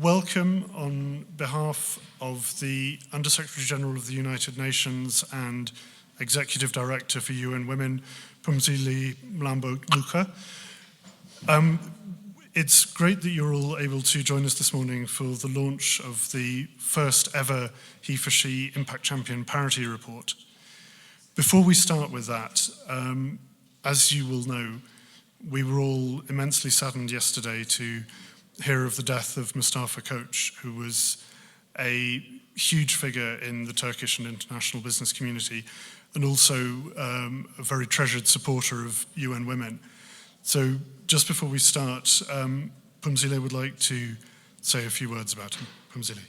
welcome on behalf of the Under-Secretary General of the United Nations and Executive Director for UN Women, Phumzile Mlambo-Ngcuka. It's great that you're all able to join us this morning for the launch of the first ever HeForShe Impact Champion Parity Report. Before we start with that, as you will know, we were all immensely saddened yesterday to hear of the death of Mustafa Koç, who was a huge figure in the Turkish and international business community, and also a very treasured supporter of UN Women. So just before we start, Phumzile would like to say a few words about him. Phumzile.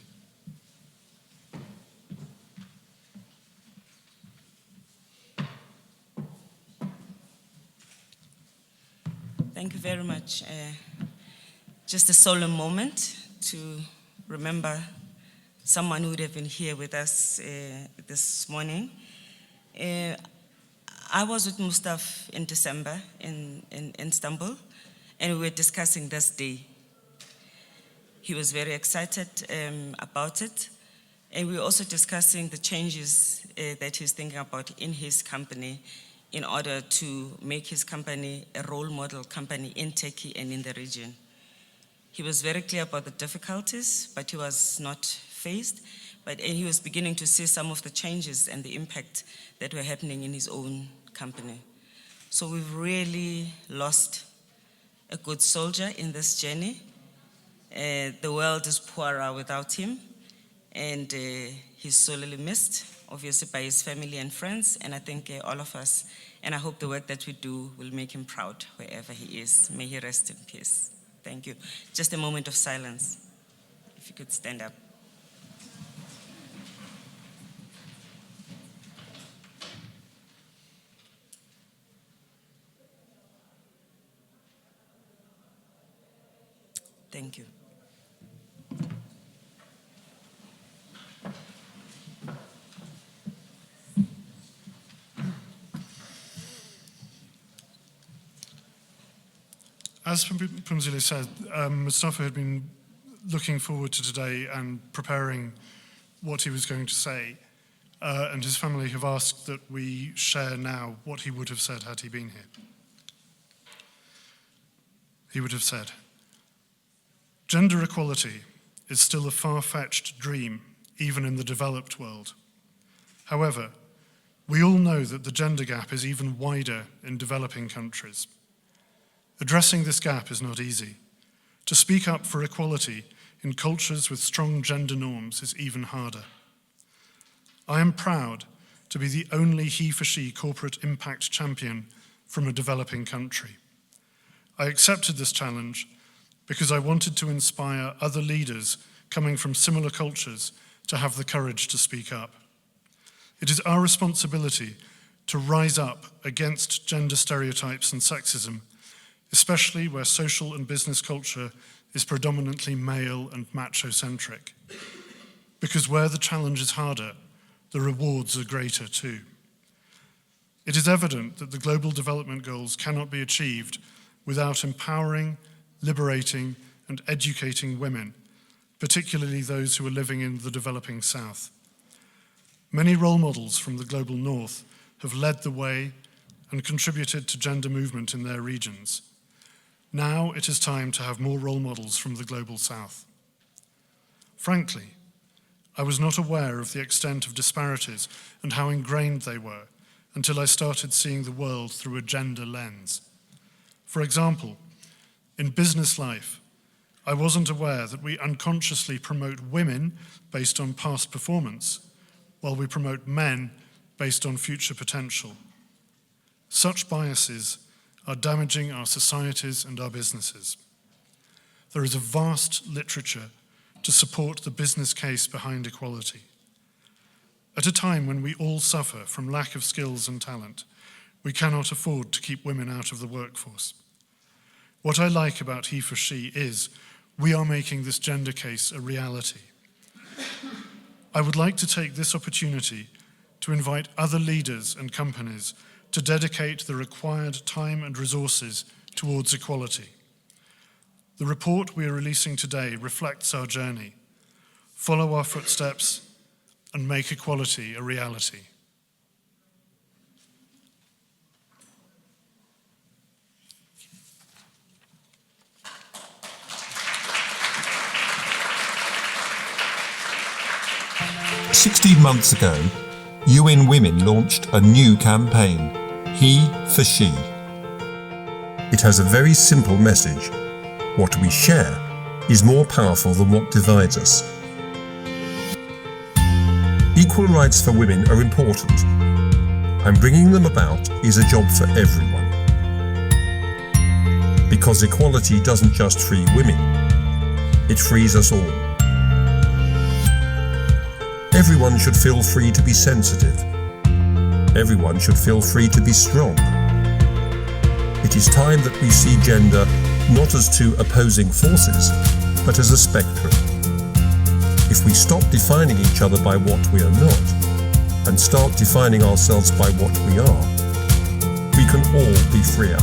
Thank you very much. Just a solemn moment to remember someone who would have been here with us this morning. I was with Mustafa in December in Istanbul, and we were discussing this day. He was very excited about it, and we were also discussing the changes that he's thinking about in his company in order to make his company a role model company in Turkey and in the region. He was very clear about the difficulties, but he was not fazed. And he was beginning to see some of the changes and the impact that were happening in his own company. So we've really lost a good soldier in this journey. The world is poorer without him, and he's sorely missed, obviously by his family and friends, and I think all of us, and I hope the work that we do will make him proud wherever he is. May he rest in peace. Thank you. Just a moment of silence, if you could stand up. Thank you. As Phumzile said, Mustafa had been looking forward to today and preparing what he was going to say, and his family have asked that we share now what he would have said had he been here. He would have said, "Gender equality is still a far-fetched dream, even in the developed world. However, we all know that the gender gap is even wider in developing countries. Addressing this gap is not easy. To speak up for equality in cultures with strong gender norms is even harder. I am proud to be the only HeForShe corporate impact champion from a developing country. I accepted this challenge because I wanted to inspire other leaders coming from similar cultures to have the courage to speak up. It is our responsibility to rise up against gender stereotypes and sexism, especially where social and business culture is predominantly male and macho-centric. Because where the challenge is harder, the rewards are greater too. It is evident that the Global Development Goals cannot be achieved without empowering, liberating, and educating women, particularly those who are living in the developing South. Many role models from the Global North have led the way and contributed to gender movement in their regions. Now it is time to have more role models from the Global South. Frankly, I was not aware of the extent of disparities and how ingrained they were until I started seeing the world through a gender lens. For example, in business life, I wasn't aware that we unconsciously promote women based on past performance, while we promote men based on future potential. Such biases are damaging our societies and our businesses. There is a vast literature to support the business case behind equality. At a time when we all suffer from lack of skills and talent, we cannot afford to keep women out of the workforce. What I like about HeForShe is we are making this gender case a reality. I would like to take this opportunity to invite other leaders and companies to dedicate the required time and resources towards equality. The report we are releasing today reflects our journey. Follow our footsteps and make equality a reality. "16 months ago, UN Women launched a new campaign, HeForShe. It has a very simple message. What we share is more powerful than what divides us. Equal rights for women are important, and bringing them about is a job for everyone. Because equality doesn't just free women, it frees us all. Everyone should feel free to be sensitive. Everyone should feel free to be strong. It is time that we see gender not as two opposing forces, but as a spectrum. If we stop defining each other by what we are not, and start defining ourselves by what we are, we can all be freer.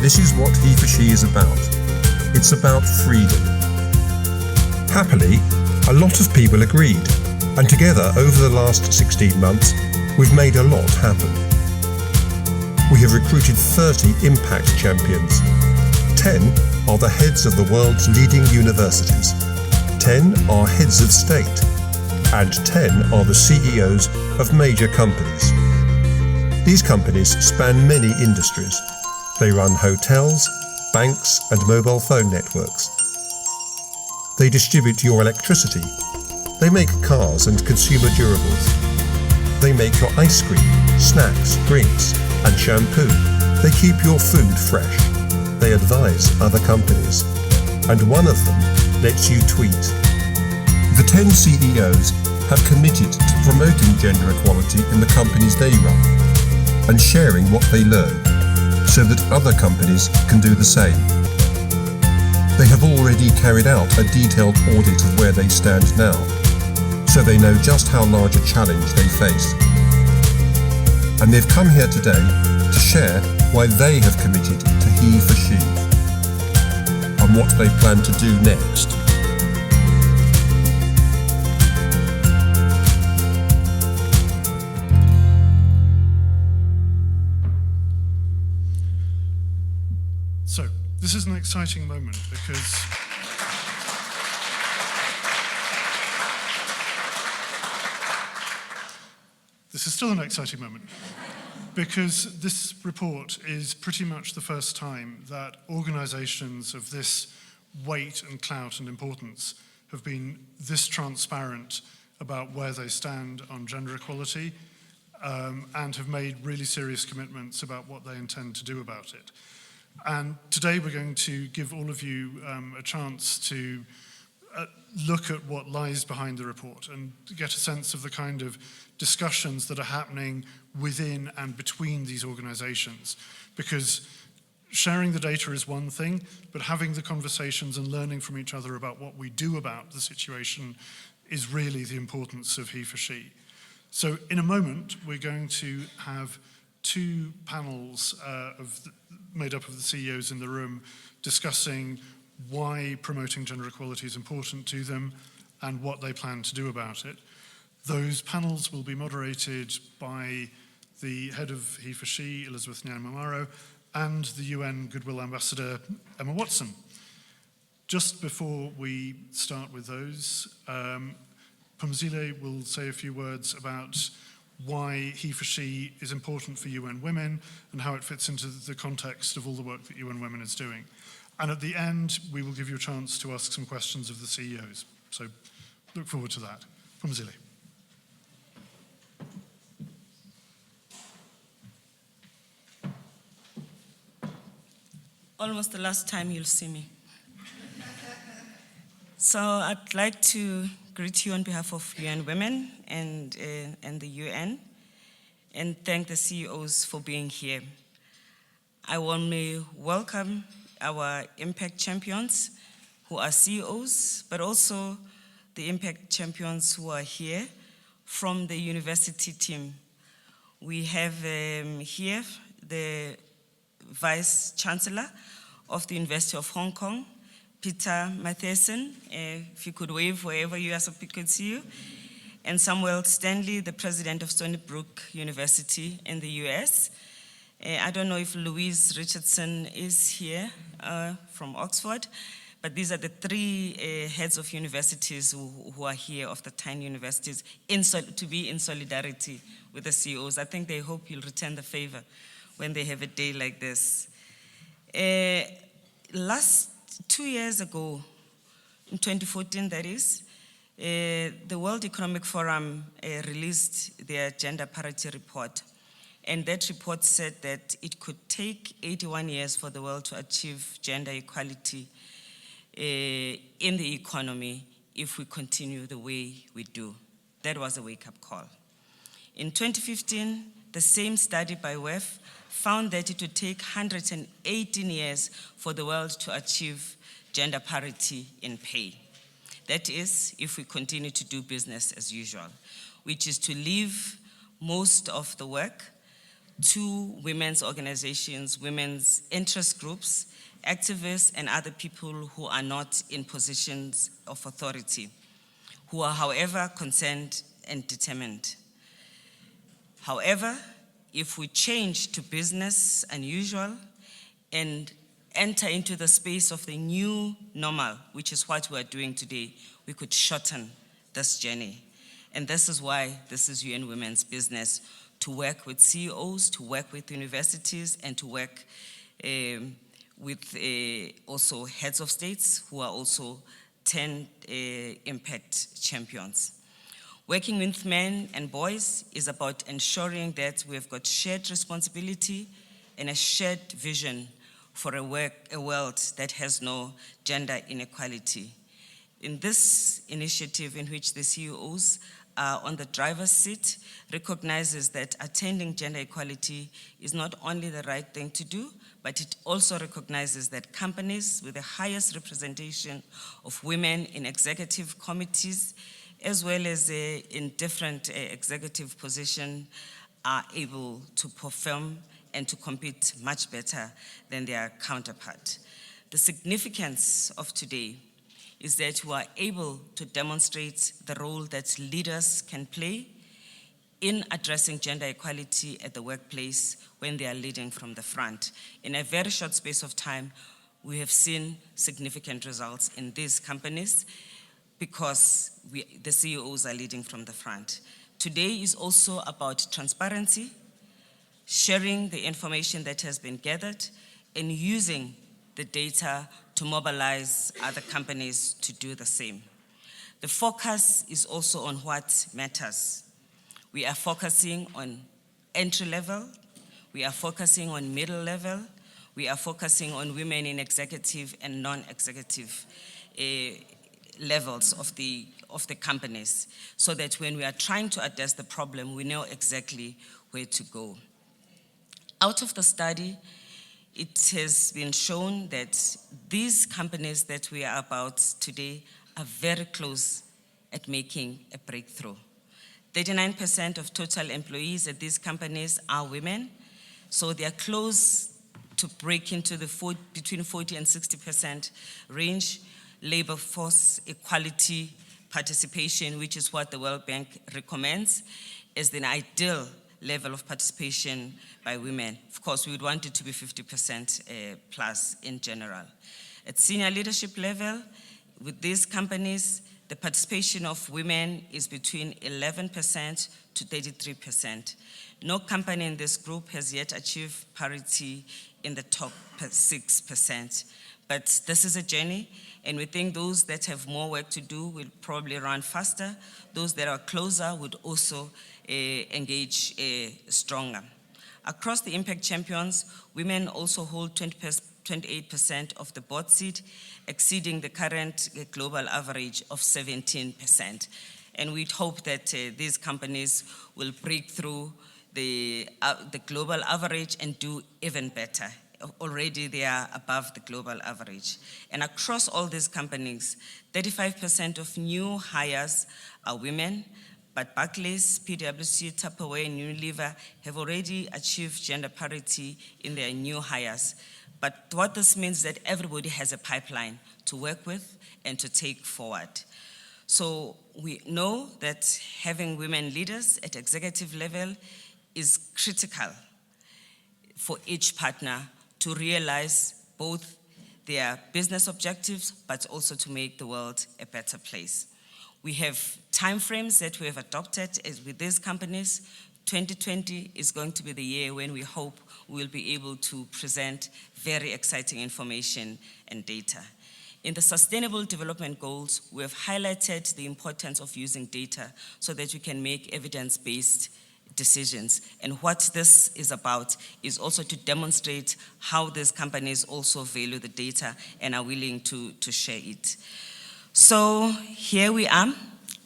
This is what HeForShe is about. It's about freedom." Happily, a lot of people agreed, and together over the last 16 months, we've made a lot happen. We have recruited 30 impact champions. 10 are the heads of the world's leading universities. 10 are heads of state. And 10 are the CEOs of major companies. These companies span many industries. They run hotels, banks, and mobile phone networks. They distribute your electricity. They make cars and consumer durables. They make your ice cream, snacks, drinks, and shampoo. They keep your food fresh. They advise other companies. And one of them lets you tweet. The 10 CEOs have committed to promoting gender equality in the companies they run and sharing what they learn so that other companies can do the same. They have already carried out a detailed audit of where they stand now, so they know just how large a challenge they face. And they've come here today to share why they have committed to HeForShe and what they plan to do next. So, this is an exciting moment because this is still an exciting moment because this report is pretty much the first time that organizations of this weight and clout and importance have been this transparent about where they stand on gender equality and have made really serious commitments about what they intend to do about it. And today we're going to give all of you a chance to look at what lies behind the report and get a sense of the kind of discussions that are happening within and between these organizations. Because sharing the data is one thing, but having the conversations and learning from each other about what we do about the situation is really the importance of HeForShe. So in a moment, we're going to have two panels made up of the CEOs in the room discussing why promoting gender equality is important to them and what they plan to do about it. Those panels will be moderated by the head of HeForShe, Elizabeth Nyamamaro, and the UN Goodwill Ambassador, Emma Watson. Just before we start with those, Phumzile will say a few words about why HeForShe is important for UN Women and how it fits into the context of all the work that UN Women is doing. And at the end, we will give you a chance to ask some questions of the CEOs. So look forward to that. Phumzile. Almost the last time you'll see me. So I'd like to greet you on behalf of UN Women and the UN, and thank the CEOs for being here. I warmly welcome our impact champions who are CEOs, but also the impact champions who are here from the university team. We have here the Vice Chancellor of the University of Hong Kong, Peter Matheson, if you could wave wherever you are so people could see you, and Samuel Stanley, the president of Stony Brook University in the US. I don't know if Louise Richardson is here from Oxford, but these are the three heads of universities who are here, of the 10 universities, to be in solidarity with the CEOs. I think they hope you'll return the favor when they have a day like this. 2 years ago, in 2014 that is, the World Economic Forum released their Gender Parity Report. And that report said that it could take 81 years for the world to achieve gender equality in the economy if we continue the way we do. That was a wake-up call. In 2015, the same study by WEF found that it would take 118 years for the world to achieve gender parity in pay. That is, if we continue to do business as usual, which is to leave most of the work to women's organizations, women's interest groups, activists, and other people who are not in positions of authority, who are, however, concerned and determined. However, if we change to business unusual and enter into the space of the new normal, which is what we are doing today, we could shorten this journey. And this is why this is UN Women's business, to work with CEOs, to work with universities, and to work with also heads of states who are also 10 impact champions. Working with men and boys is about ensuring that we've got shared responsibility and a shared vision for a world that has no gender inequality. In this initiative, in which the CEOs are on the driver's seat, recognizes that attaining gender equality is not only the right thing to do, but it also recognizes that companies with the highest representation of women in executive committees, as well as in different executive positions, are able to perform and to compete much better than their counterpart. The significance of today is that we are able to demonstrate the role that leaders can play in addressing gender equality at the workplace when they are leading from the front. In a very short space of time, we have seen significant results in these companies because the CEOs are leading from the front. Today is also about transparency, sharing the information that has been gathered, and using the data to mobilize other companies to do the same. The focus is also on what matters. We are focusing on entry level, we are focusing on middle level, we are focusing on women in executive and non-executive levels of the companies, so that when we are trying to address the problem, we know exactly where to go. Out of the study, it has been shown that these companies that we are about today are very close at making a breakthrough. 39% of total employees at these companies are women, so they are close to break into the between 40 and 60% range. Labor force equality participation, which is what the World Bank recommends, is the ideal level of participation by women. Of course, we would want it to be 50% plus in general. At senior leadership level, with these companies, the participation of women is between 11% to 33%. No company in this group has yet achieved parity in the top 6%. But this is a journey, and we think those that have more work to do will probably run faster. Those that are closer would also engage stronger. Across the impact champions, women also hold 28% of the board seat, exceeding the current global average of 17%. And we'd hope that these companies will break through the global average and do even better. Already they are above the global average. And across all these companies, 35% of new hires are women, but Barclays, PwC, Tupperware, and Unilever have already achieved gender parity in their new hires. But But what this means is that everybody has a pipeline to work with and to take forward. So we know that having women leaders at executive level is critical for each partner to realize both their business objectives, but also to make the world a better place. We have timeframes that we have adopted as with these companies. 2020 is going to be the year when we hope we'll be able to present very exciting information and data. In the Sustainable Development Goals, we have highlighted the importance of using data so that you can make evidence-based decisions. And what this is about is also to demonstrate how these companies also value the data and are willing to share it. So here we are.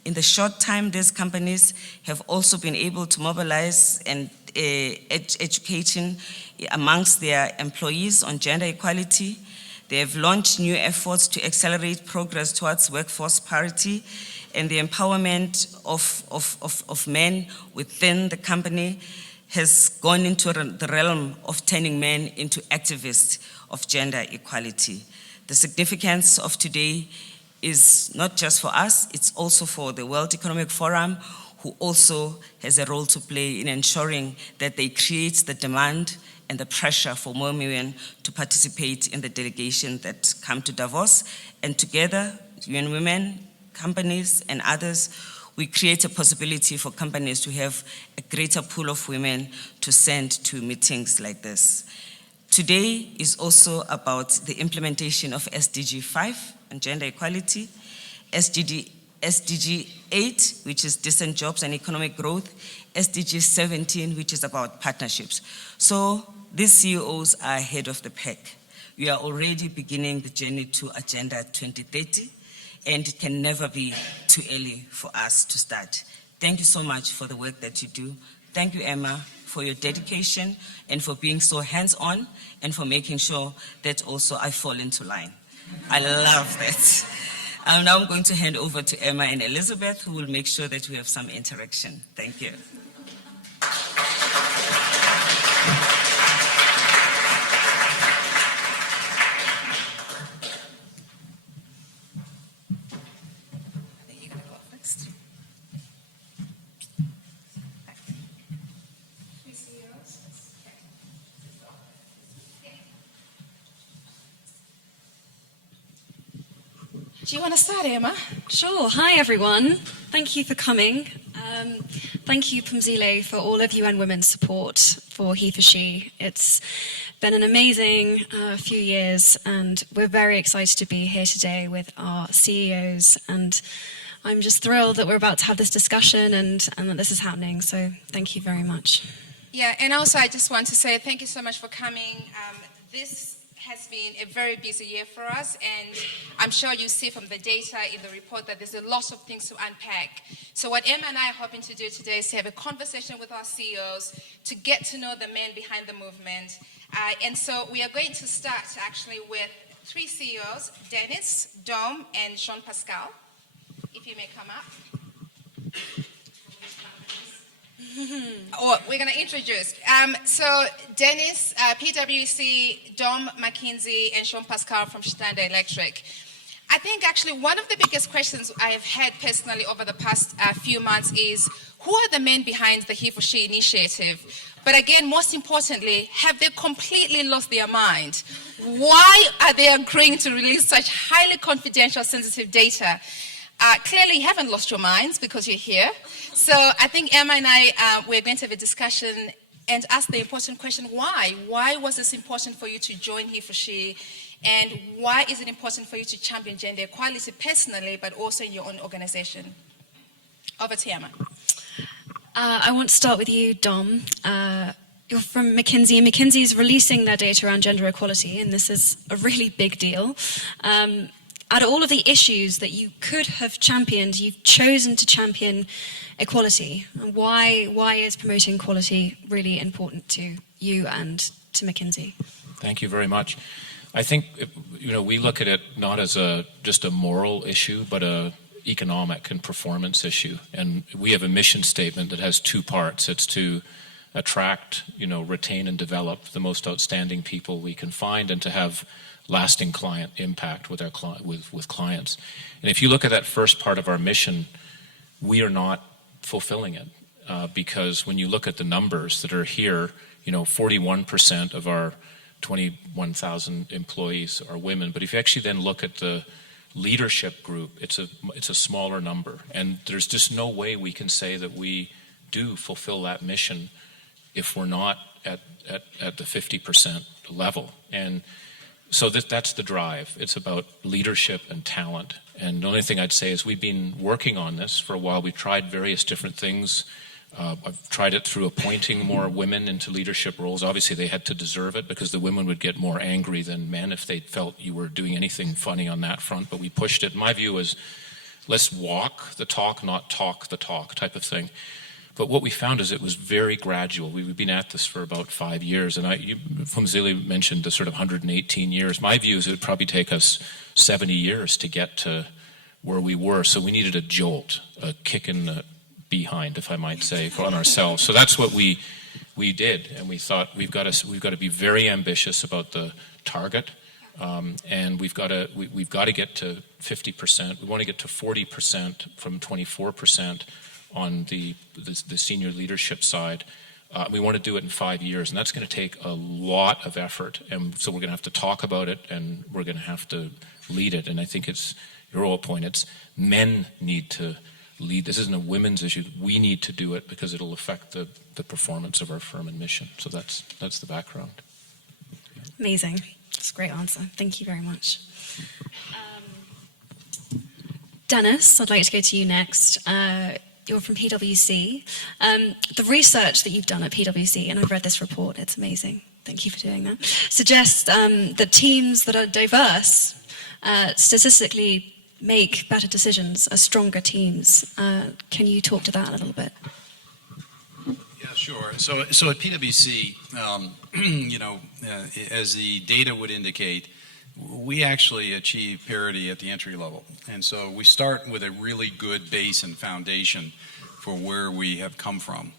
In the short time, these companies have also been able to mobilize and education amongst their employees on gender equality. They have launched new efforts to accelerate progress towards workforce parity and the empowerment of men within the company has gone into the realm of turning men into activists of gender equality. The significance of today is not just for us, it's also for the World Economic Forum, who also has a role to play in ensuring that they create the demand and the pressure for more women to participate in the delegation that come to Davos. And together, UN Women, companies, and others, we create a possibility for companies to have a greater pool of women to send to meetings like this. Today is also about the implementation of SDG 5 on gender equality, SDG 8, which is decent jobs and economic growth, SDG 17, which is about partnerships. So these CEOs are ahead of the pack. We are already beginning the journey to Agenda 2030, and it can never be too early for us to start. Thank you so much for the work that you do. Thank you, Emma, for your dedication and for being so hands-on and for making sure that also I fall into line. I love that. Now I'm going to hand over to Emma and Elizabeth, who will make sure that we have some interaction. Thank you. Do you want to start, Emma? Sure. Hi, everyone. Thank you for coming. Thank you, Pumzile, for all of UN Women's support for HeForShe. It's been an amazing few years, and we're very excited to be here today with our CEOs. And I'm just thrilled that we're about to have this discussion and that this is happening. So thank you very much. Yeah, and also I just want to say thank you so much for coming. This has been a very busy year for us, and I'm sure you see from the data in the report that there's a lot of things to unpack. So what Emma and I are hoping to do today is to have a conversation with our CEOs to get to know the men behind the movement. And so we are going to start actually with three CEOs, Dennis, Dom, and Jean-Pascal. If you may come up. We're going to introduce. So Dennis, PwC, Dom McKinsey, and Jean-Pascal from Schneider Electric. I think actually one of the biggest questions I have had personally over the past few months is, who are the men behind the HeForShe initiative? But again, most importantly, have they completely lost their mind? Why are they agreeing to release such highly confidential, sensitive data? Clearly, you haven't lost your minds because you're here. So I think Emma and I, we're going to have a discussion and ask the important question, why? Why was this important for you to join HeForShe? And why is it important for you to champion gender equality personally, but also in your own organization? Over to Emma. I want to start with you, Dom. You're from McKinsey, and McKinsey is releasing their data around gender equality, and this is a really big deal. Out of all of the issues that you could have championed, you've chosen to champion equality. Why is promoting equality really important to you and to McKinsey? Thank you very much. I think we look at it not as just a moral issue, but a economic and performance issue. And we have a mission statement that has two parts. It's to attract, retain and develop the most outstanding people we can find, and to have lasting client impact with our with clients. And if you look at that first part of our mission, we are not fulfilling it because when you look at the numbers that are here, 41% of our 21,000 employees are women. But if you actually then look at the leadership group, it's a smaller number, and there's just no way we can say that we do fulfill that mission if we're not at the 50% level. And so that's the drive. It's about leadership and talent. And the only thing I'd say is we've been working on this for a while. We've tried various different things. I've tried it through appointing more women into leadership roles. Obviously, they had to deserve it because the women would get more angry than men if they felt you were doing anything funny on that front. But we pushed it. My view is let's walk the talk, not talk the talk type of thing. But what we found is it was very gradual. We've been at this for about 5 years. And Phumzile mentioned the sort of 118 years. My view is it would probably take us 70 years to get to where we were. So we needed a jolt, a kick in the behind, if I might say, on ourselves. So that's what we did, and we thought we've got to be very ambitious about the target, and we've got to get to 50%. We want to get to 40% from 24% on the senior leadership side. We want to do it in 5 years, and that's going to take a lot of effort. And so we're going to have to talk about it, and we're going to have to lead it. And I think it's your whole point. It's men need to lead. This isn't a women's issue. We need to do it because it'll affect the performance of our firm and mission. So that's the background. Amazing. That's a great answer. Thank you very much. Dennis, I'd like to go to you next. You're from PwC. The research that you've done at PwC, and I've read this report, it's amazing. Thank you for doing that, suggests that teams that are diverse statistically make better decisions, are stronger teams. Can you talk to that a little bit? Yeah, sure. So at PwC, as the data would indicate, we actually achieve parity at the entry level. And so we start with a really good base and foundation for where we have come from.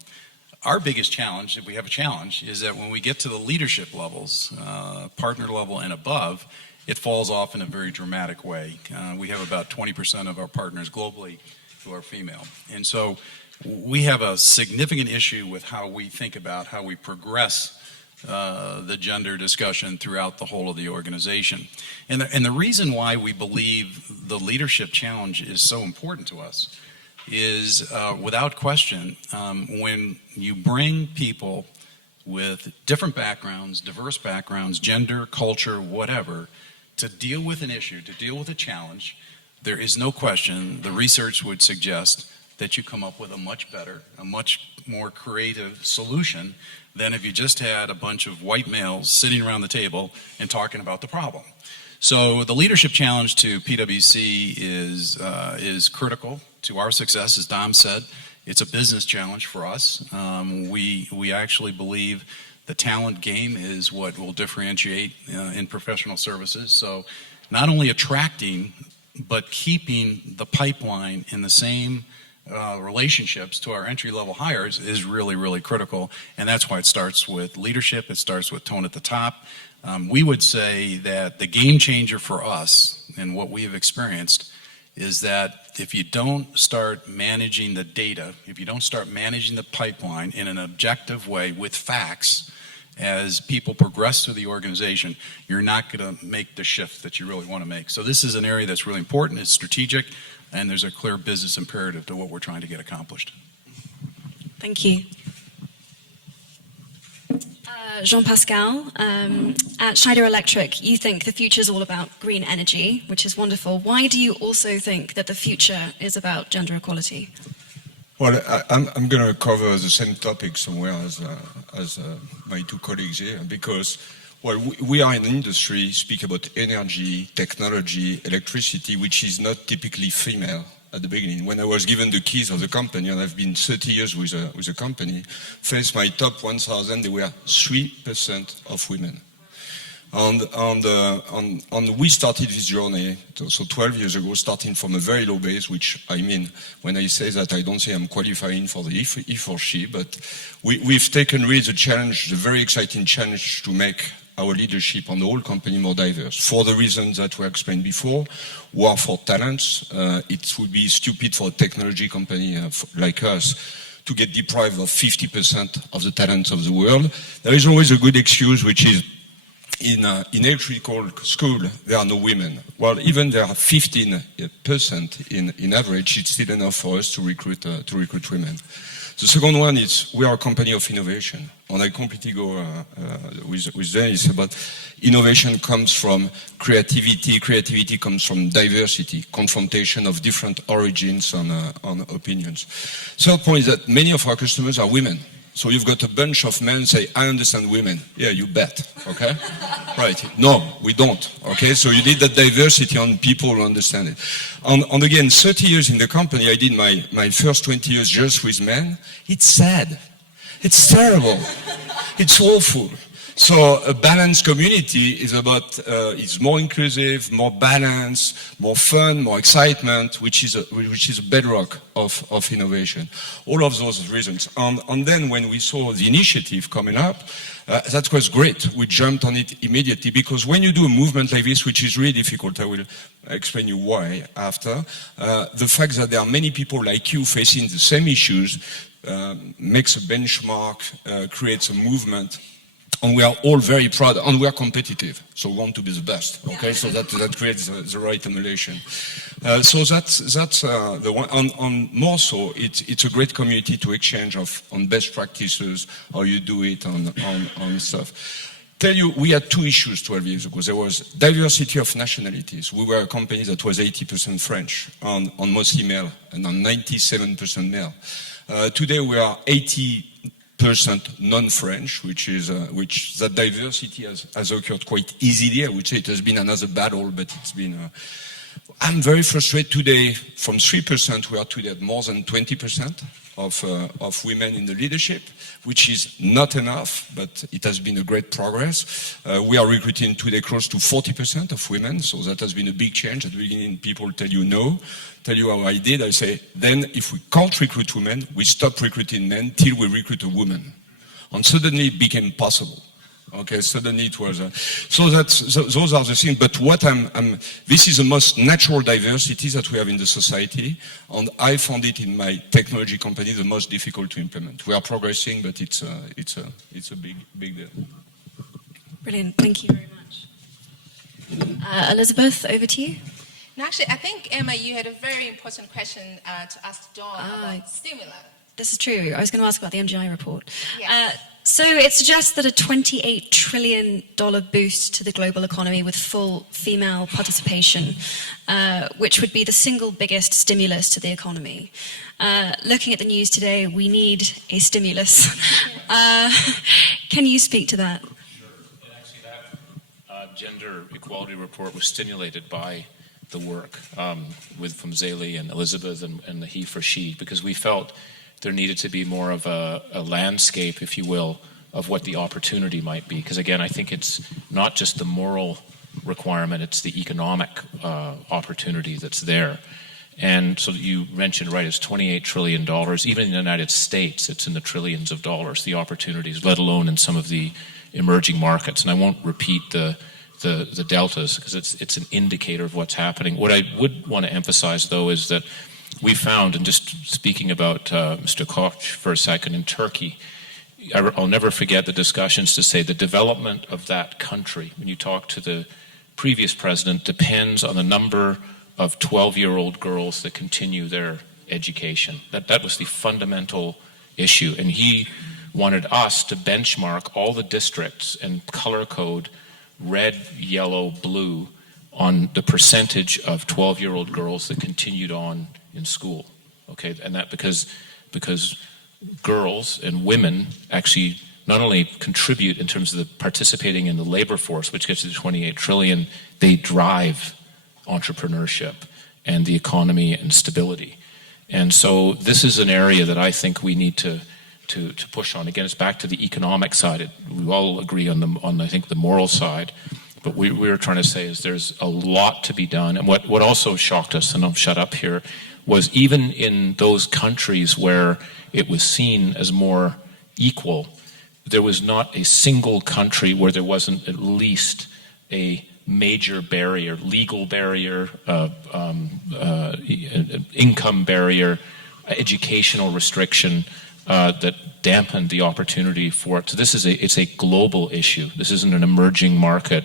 Our biggest challenge, if we have a challenge, is that when we get to the leadership levels, partner level and above, it falls off in a very dramatic way. We have about 20% of our partners globally who are female. And so we have a significant issue with how we think about how we progress the gender discussion throughout the whole of the organization. And the reason why we believe the leadership challenge is so important to us is, without question, when you bring people with different backgrounds, diverse backgrounds, gender, culture, whatever, to deal with an issue, to deal with a challenge, there is no question, the research would suggest that you come up with a much better, a much more creative solution than if you just had a bunch of white males sitting around the table and talking about the problem. So the leadership challenge to PwC is critical to our success, as Dom said. It's a business challenge for us. We actually believe the talent game is what will differentiate in professional services. So not only attracting, but keeping the pipeline in the same relationships to our entry-level hires is really, really critical. And that's why it starts with leadership. It starts with tone at the top. We would say that the game changer for us and what we have experienced is that if you don't start managing the data, if you don't start managing the pipeline in an objective way with facts as people progress through the organization, you're not going to make the shift that you really want to make. So this is an area that's really important, it's strategic, and there's a clear business imperative to what we're trying to get accomplished. Thank you. Jean-Pascal, at Schneider Electric, you think the future is all about green energy, which is wonderful. Why do you also think that the future is about gender equality? Well, I'm going to cover the same topic somewhere as my two colleagues here, because we are in an industry speak about energy, technology, electricity, which is not typically female at the beginning. When I was given the keys of the company, and I've been 30 years with the company, first my top 1,000, there were 3% of women. And we started this journey, so 12 years ago, starting from a very low base, which I mean, when I say that, I don't say I'm qualifying for the HeForShe, but we've taken really the challenge, the very exciting challenge to make our leadership on the whole company more diverse. For the reasons that were explained before, war for talents, it would be stupid for a technology company like us to get deprived of 50% of the talents of the world. There is always a good excuse, which is in electrical school, there are no women. Well, even there are 15% in average, it's still enough for us to recruit women. The second one is we are a company of innovation. And I completely go with Dennis about innovation comes from creativity. Creativity comes from diversity, confrontation of different origins on opinions. Third point is that many of our customers are women. So you've got a bunch of men say, I understand women. Yeah, you bet, okay? Right, no, we don't, okay? So you need that diversity on people who understand it. And again, 30 years in the company, I did my first 20 years just with men. It's sad, it's terrible, it's awful. So a balanced community is about, is more inclusive, more balanced, more fun, more excitement, which is a bedrock of innovation. All of those reasons. And then when we saw the initiative coming up, that was great. We jumped on it immediately because when you do a movement like this, which is really difficult, I will explain you why after, the fact that there are many people like you facing the same issues makes a benchmark, creates a movement. And we are all very proud, and we are competitive, so we want to be the best, okay? So that creates the right emulation. So that's the one, and more so, it's a great community to exchange on best practices, how you do it, on stuff. Tell you, we had two issues 12 years ago. There was diversity of nationalities. We were a company that was 80% French, on mostly male, and on 97% male. Today we are 80% non-French, which that diversity has occurred quite easily. I would say it has been another battle, but it's been. I'm very frustrated today. From 3%, we are today at more than 20% of women in the leadership, which is not enough, but it has been a great progress. We are recruiting today close to 40% of women, so that has been a big change. At the beginning, people tell you no. Tell you how I did. I say, then if we can't recruit women, we stop recruiting men till we recruit a woman. And suddenly it became possible. Okay, suddenly it was. So those are the things. But what this is the most natural diversity that we have in the society, and I found it in my technology company the most difficult to implement. We are progressing, but it's a big deal. Brilliant. Thank you very much. Elizabeth, over to you. No, actually, I think, Emma, you had a very important question to ask Dom about stimuli. This is true. I was going to ask about the MGI report. Yes. So it suggests that a $28 trillion boost to the global economy with full female participation, which would be the single biggest stimulus to the economy. Looking at the news today, we need a stimulus. Can you speak to that? Sure. And actually that gender equality report was stimulated by the work from Zélie and Elizabeth and the HeForShe, because we felt there needed to be more of a landscape, if you will, of what the opportunity might be. Because again, I think it's not just the moral requirement, it's the economic opportunity that's there. And so you mentioned, right, it's $28 trillion. Even in the United States, it's in the trillions of dollars, the opportunities, let alone in some of the emerging markets. And I won't repeat the deltas, because it's an indicator of what's happening. What I would want to emphasize, though, is that we found, and just speaking about Mr. Koch for a second, in Turkey, I'll never forget the discussions to say the development of that country, when you talk to the previous president, depends on the number of 12-year-old girls that continue their education. That was the fundamental issue. And he wanted us to benchmark all the districts and color code red, yellow, blue on the percentage of 12-year-old girls that continued on in school, okay, and that because girls and women actually not only contribute in terms of the participating in the labor force, which gets to the 28 trillion, they drive entrepreneurship and the economy and stability. And so this is an area that I think we need to push on. Again, it's back to the economic side. We all agree on I think the moral side. But we were trying to say is there's a lot to be done. And what also shocked us, and I'll shut up here, was even in those countries where it was seen as more equal, there was not a single country where there wasn't at least a major barrier, legal barrier, income barrier, educational restriction that dampened the opportunity for it. So it's a global issue. This isn't an emerging market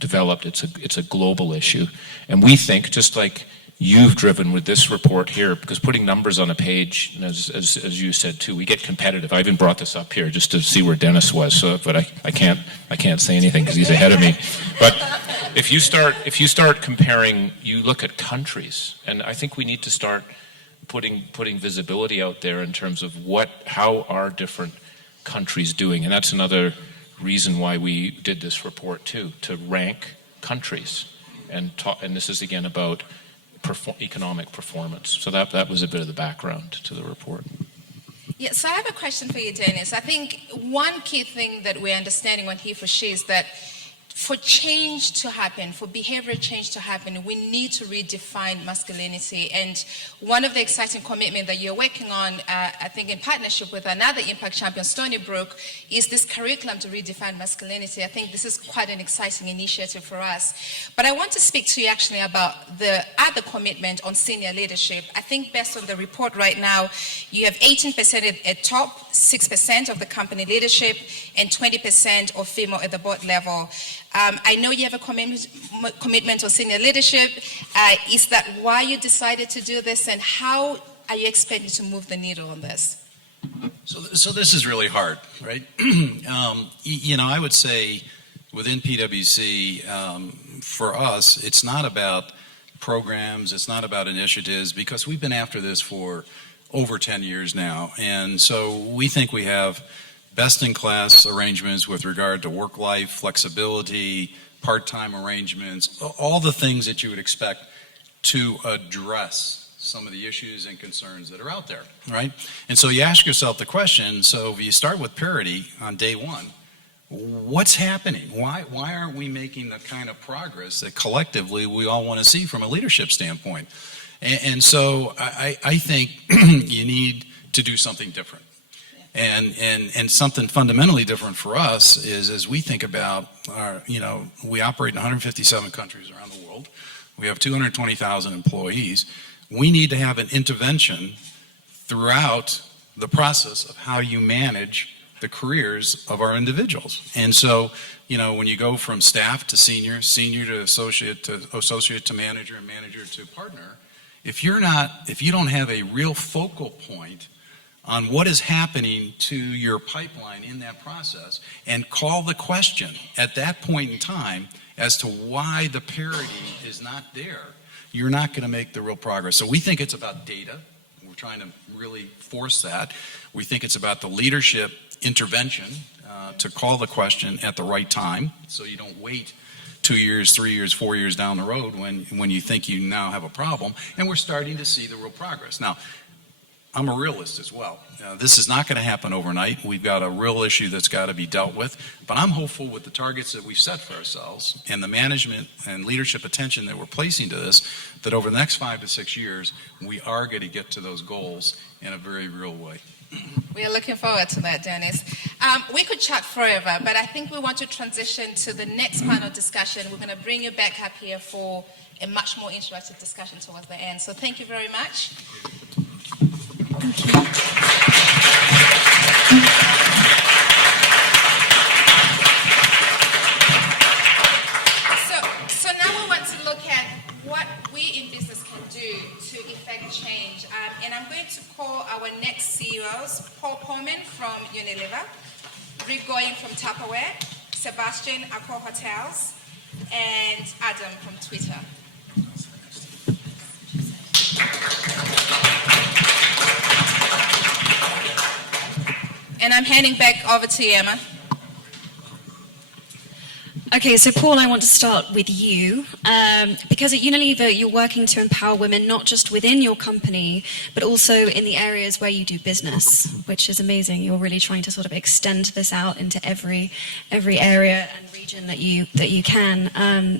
developed. It's a global issue. And we think, just like you've driven with this report here, because putting numbers on a page, as you said too, we get competitive. I even brought this up here just to see where Dennis was, but I can't say anything because he's ahead of me. But if you start comparing, you look at countries, and I think we need to start putting visibility out there in terms of how are different countries doing, and that's another reason why we did this report too, to rank countries, and this is again about economic performance. So that was a bit of the background to the report. Yeah, so I have a question for you, Dennis. I think one key thing that we're understanding on HeForShe is that for change to happen, for behavior change to happen, we need to redefine masculinity. And one of the exciting commitments that you're working on, I think in partnership with another impact champion, Stony Brook, is this curriculum to redefine masculinity. I think this is quite an exciting initiative for us. But I want to speak to you actually about the other commitment on senior leadership. I think based on the report right now, you have 18% at top, 6% of the company leadership, and 20% of female at the board level. I know you have a commitment on senior leadership. Is that why you decided to do this, and how are you expecting to move the needle on this? So this is really hard, right? I would say within PwC, for us, it's not about programs, it's not about initiatives, because we've been after this for over 10 years now. And so we think we have best-in-class arrangements with regard to work-life flexibility, part-time arrangements, all the things that you would expect to address some of the issues and concerns that are out there, right? And so you ask yourself the question, so if you start with parity on day one, what's happening? Why aren't we making the kind of progress that collectively we all want to see from a leadership standpoint? And so I think you need to do something different. And something fundamentally different for us is, as we think about our, we operate in 157 countries around the world. We have 220,000 employees. We need to have an intervention throughout the process of how you manage the careers of our individuals. And so, when you go from staff to senior to associate to manager, and manager to partner, if you don't have a real focal point on what is happening to your pipeline in that process, and call the question at that point in time as to why the parity is not there, you're not going to make the real progress. So we think it's about data. We're trying to really force that. We think it's about the leadership intervention to call the question at the right time, so you don't wait 2 years, 3 years, 4 years down the road when you think you now have a problem. And we're starting to see the real progress. Now, I'm a realist as well. This is not going to happen overnight. We've got a real issue that's got to be dealt with. But I'm hopeful with the targets that we've set for ourselves and the management and leadership attention that we're placing to this, that over the next 5 to 6 years, we are going to get to those goals in a very real way. We are looking forward to that, Dennis. We could chat forever, but I think we want to transition to the next panel discussion. We're going to bring you back up here for a much more interactive discussion towards the end. So thank you very much. So now we want to look at what we in business can do to effect change. And I'm going to call our next CEOs, Paul Pullman from Unilever, Rick Goyen from Tupperware, Sebastian Accor Hotels, and Adam from Twitter. And I'm handing back over to you, Emma. Okay, so Paul, I want to start with you, because at Unilever you're working to empower women not just within your company, but also in the areas where you do business, which is amazing. You're really trying to sort of extend this out into every area and region that you can.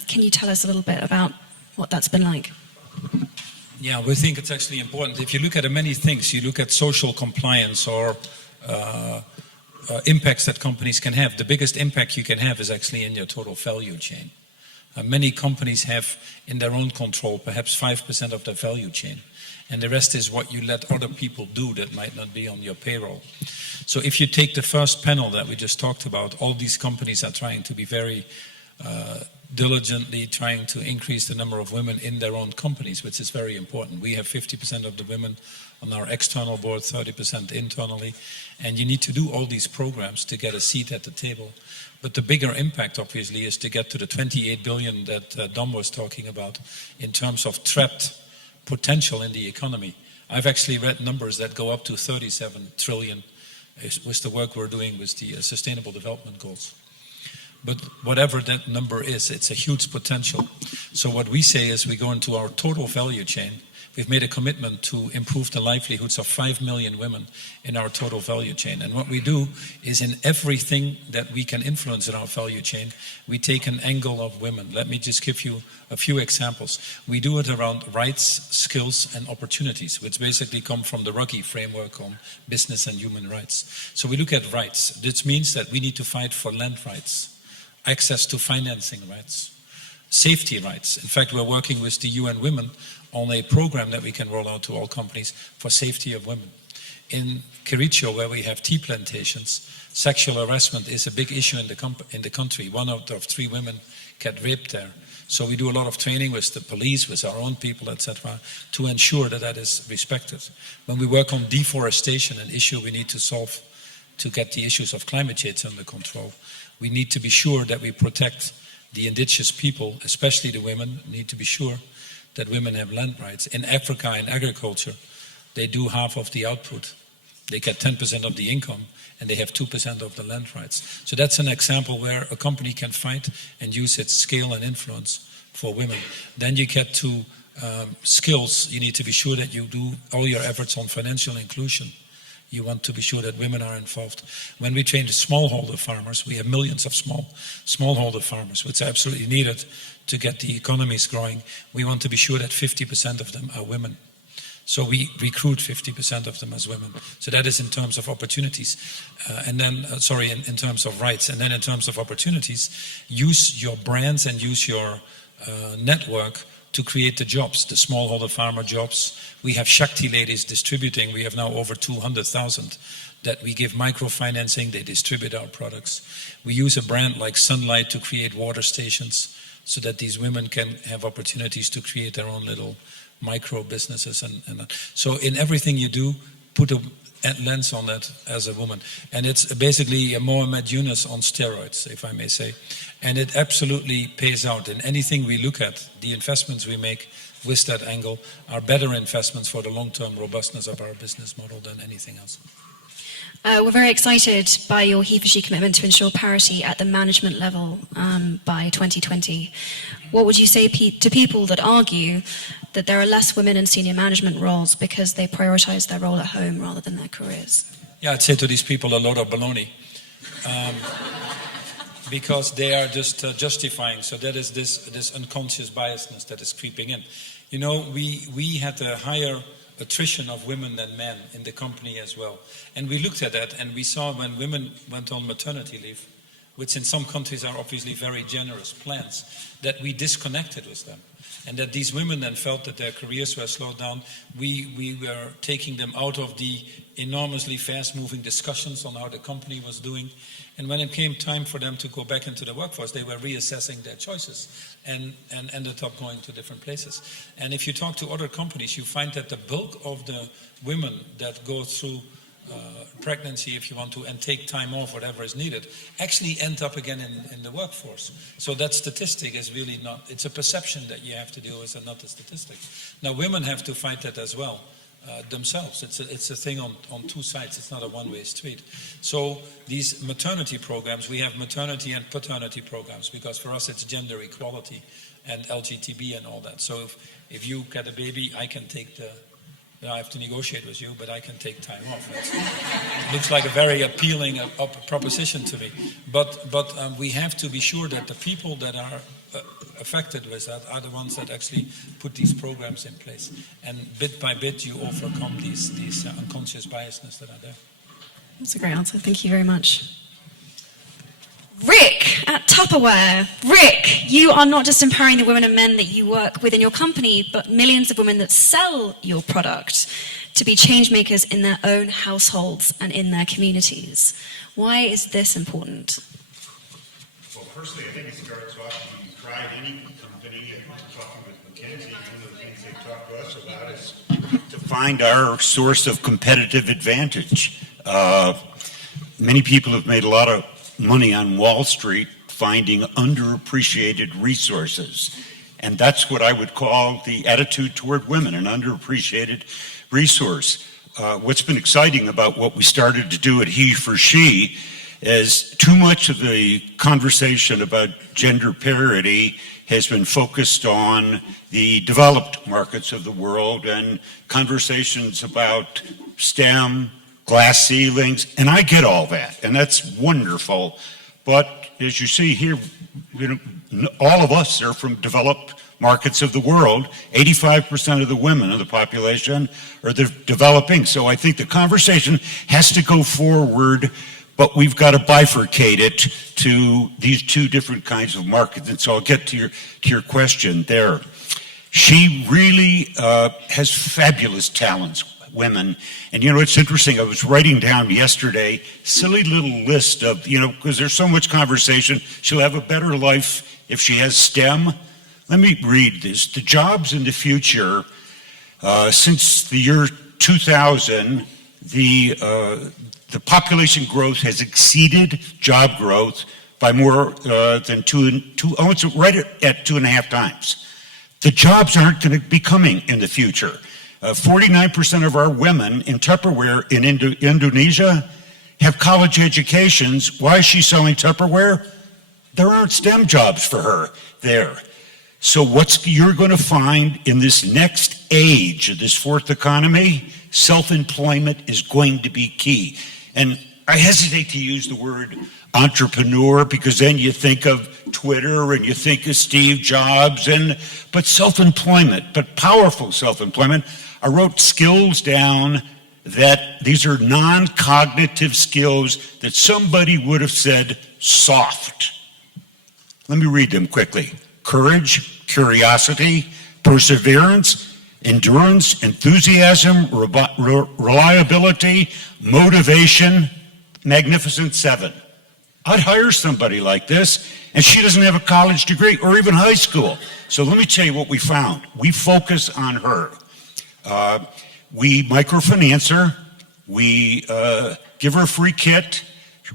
Can you tell us a little bit about what that's been like? Yeah, we think it's actually important. If you look at many things, you look at social compliance or impacts that companies can have. The biggest impact you can have is actually in your total value chain. Many companies have in their own control perhaps 5% of their value chain, and the rest is what you let other people do that might not be on your payroll. So if you take the first panel that we just talked about, all these companies are trying to be very diligently trying to increase the number of women in their own companies, which is very important. We have 50% of the women on our external board, 30% internally, and you need to do all these programs to get a seat at the table. But the bigger impact, obviously, is to get to the 28 billion that Dom was talking about in terms of trapped potential in the economy. I've actually read numbers that go up to 37 trillion with the work we're doing with the Sustainable Development Goals. But whatever that number is, it's a huge potential. So what we say is we go into our total value chain. We've made a commitment to improve the livelihoods of 5 million women in our total value chain. And what we do is in everything that we can influence in our value chain, we take an angle of women. Let me just give you a few examples. We do it around rights, skills, and opportunities, which basically come from the Ruggie framework on business and human rights. So we look at rights. This means that we need to fight for land rights, access to financing rights, safety rights. In fact, we're working with the UN Women on a program that we can roll out to all companies for safety of women. In Kericho, where we have tea plantations, sexual harassment is a big issue in the country. 1 out of 3 women get raped there. So we do a lot of training with the police, with our own people, etc., to ensure that that is respected. When we work on deforestation, an issue we need to solve to get the issues of climate change under control, we need to be sure that we protect the indigenous people, especially the women, need to be sure that women have land rights. In Africa, in agriculture, they do half of the output. They get 10% of the income, and they have 2% of the land rights. So that's an example where a company can fight and use its scale and influence for women. Then you get to skills. You need to be sure that you do all your efforts on financial inclusion. You want to be sure that women are involved. When we train the smallholder farmers, we have millions of smallholder farmers, which are absolutely needed to get the economies growing. We want to be sure that 50% of them are women. So we recruit 50% of them as women. So that is in terms of opportunities. In terms of rights. And then in terms of opportunities, use your brands and use your network to create the jobs, the smallholder farmer jobs. We have Shakti ladies distributing. We have now over 200,000 that we give microfinancing. They distribute our products. We use a brand like Sunlight to create water stations so that these women can have opportunities to create their own little micro businesses. And so in everything you do, put a lens on that as a woman. And it's basically a Mohammed Yunus on steroids, if I may say. And it absolutely pays out. In anything we look at, the investments we make with that angle are better investments for the long-term robustness of our business model than anything else. We're very excited by your HeForShe commitment to ensure parity at the management level by 2020. What would you say to people that argue that there are less women in senior management roles because they prioritize their role at home rather than their careers? Yeah, I'd say to these people a lot of baloney. Because they are just justifying. So that is this unconscious biasness that is creeping in. You know, we had a higher attrition of women than men in the company as well. And we looked at that and we saw when women went on maternity leave, which in some countries are obviously very generous plans, that we disconnected with them. And that these women then felt that their careers were slowed down. We were taking them out of the enormously fast-moving discussions on how the company was doing. And when it came time for them to go back into the workforce, they were reassessing their choices and ended up going to different places. And if you talk to other companies, you find that the bulk of the women that go through pregnancy, if you want to, and take time off, whatever is needed, actually end up again in the workforce. So that statistic is really not, it's a perception that you have to deal with and not a statistic. Now women have to fight that as well. themselves. It's a thing on two sides. It's not a one-way street. So these maternity programs, we have maternity and paternity programs, because for us it's gender equality and LGTB and all that. So if you get a baby, I can take I have to negotiate with you, but I can take time off. It looks like a very appealing proposition to me. But we have to be sure that the people that are affected with that are the ones that actually put these programs in place. And bit by bit, you overcome these unconscious biasness that are there. That's a great answer. Thank you very much. Rick at Tupperware. Rick, you are not just empowering the women and men that you work with in your company, but millions of women that sell your product to be change makers in their own households and in their communities. Why is this important? Well, firstly, I think it starts off when you try any company, and talking with McKinsey, one of the things they talk to us about is to find our source of competitive advantage. Many people have made a lot of money on Wall Street finding underappreciated resources. And that's what I would call the attitude toward women, an underappreciated resource. What's been exciting about what we started to do at HeForShe is too much of the conversation about gender parity has been focused on the developed markets of the world and conversations about STEM, glass ceilings, and I get all that, and that's wonderful. But as you see here, all of us are from developed markets of the world. 85% of the women of the population are developing. So I think the conversation has to go forward, but we've got to bifurcate it to these two different kinds of markets. And so I'll get to your question there. She really has fabulous talents, women. And it's interesting, I was writing down yesterday, silly little list of, because there's so much conversation, she'll have a better life if she has STEM. Let me read this. The jobs in the future, since the year 2000, the population growth has exceeded job growth by more than right at 2.5 times. The jobs aren't going to be coming in the future. 49% of our women in Tupperware in Indonesia have college educations. Why is she selling Tupperware? There aren't STEM jobs for her there. So you're going to find in this next age of this fourth economy, self-employment is going to be key. And I hesitate to use the word entrepreneur because then you think of Twitter and you think of Steve Jobs, but self-employment, but powerful self-employment. I wrote skills down that these are non-cognitive skills that somebody would have said soft. Let me read them quickly. Courage, curiosity, perseverance, endurance, enthusiasm, reliability, motivation, Magnificent Seven. I'd hire somebody like this, and she doesn't have a college degree or even high school. So let me tell you what we found. We focus on her. We microfinance her. We give her a free kit.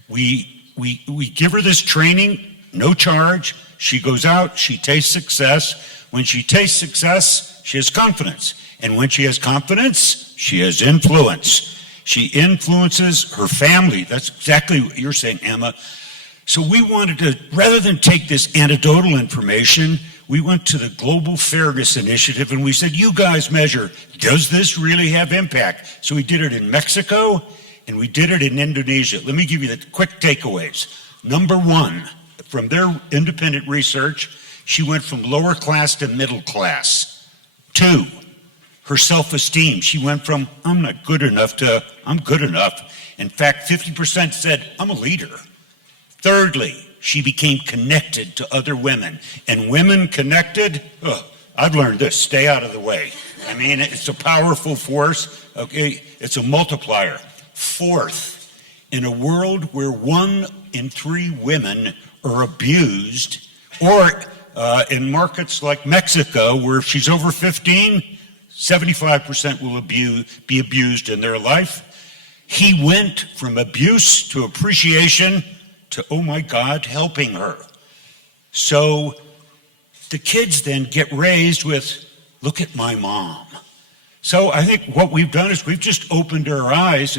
We give her this training, no charge. She goes out, she tastes success. When she tastes success, she has confidence. And when she has confidence, she has influence. She influences her family. That's exactly what you're saying, Emma. So we wanted to, rather than take this anecdotal information, we went to the Global Fairness Initiative and we said, you guys measure, does this really have impact? So we did it in Mexico and we did it in Indonesia. Let me give you the quick takeaways. Number one, from their independent research, she went from lower class to middle class. 2, her self-esteem. She went from, I'm not good enough to, I'm good enough. In fact, 50% said, I'm a leader. Thirdly, she became connected to other women. And women connected, I've learned this, stay out of the way. I mean, it's a powerful force, okay? It's a multiplier. Fourth, in a world where 1 in 3 women are abused, or in markets like Mexico, where if she's over 15, 75% will be abused in their life. He went from abuse to appreciation to, oh my God, helping her. So the kids then get raised with, look at my mom. So I think what we've done is we've just opened our eyes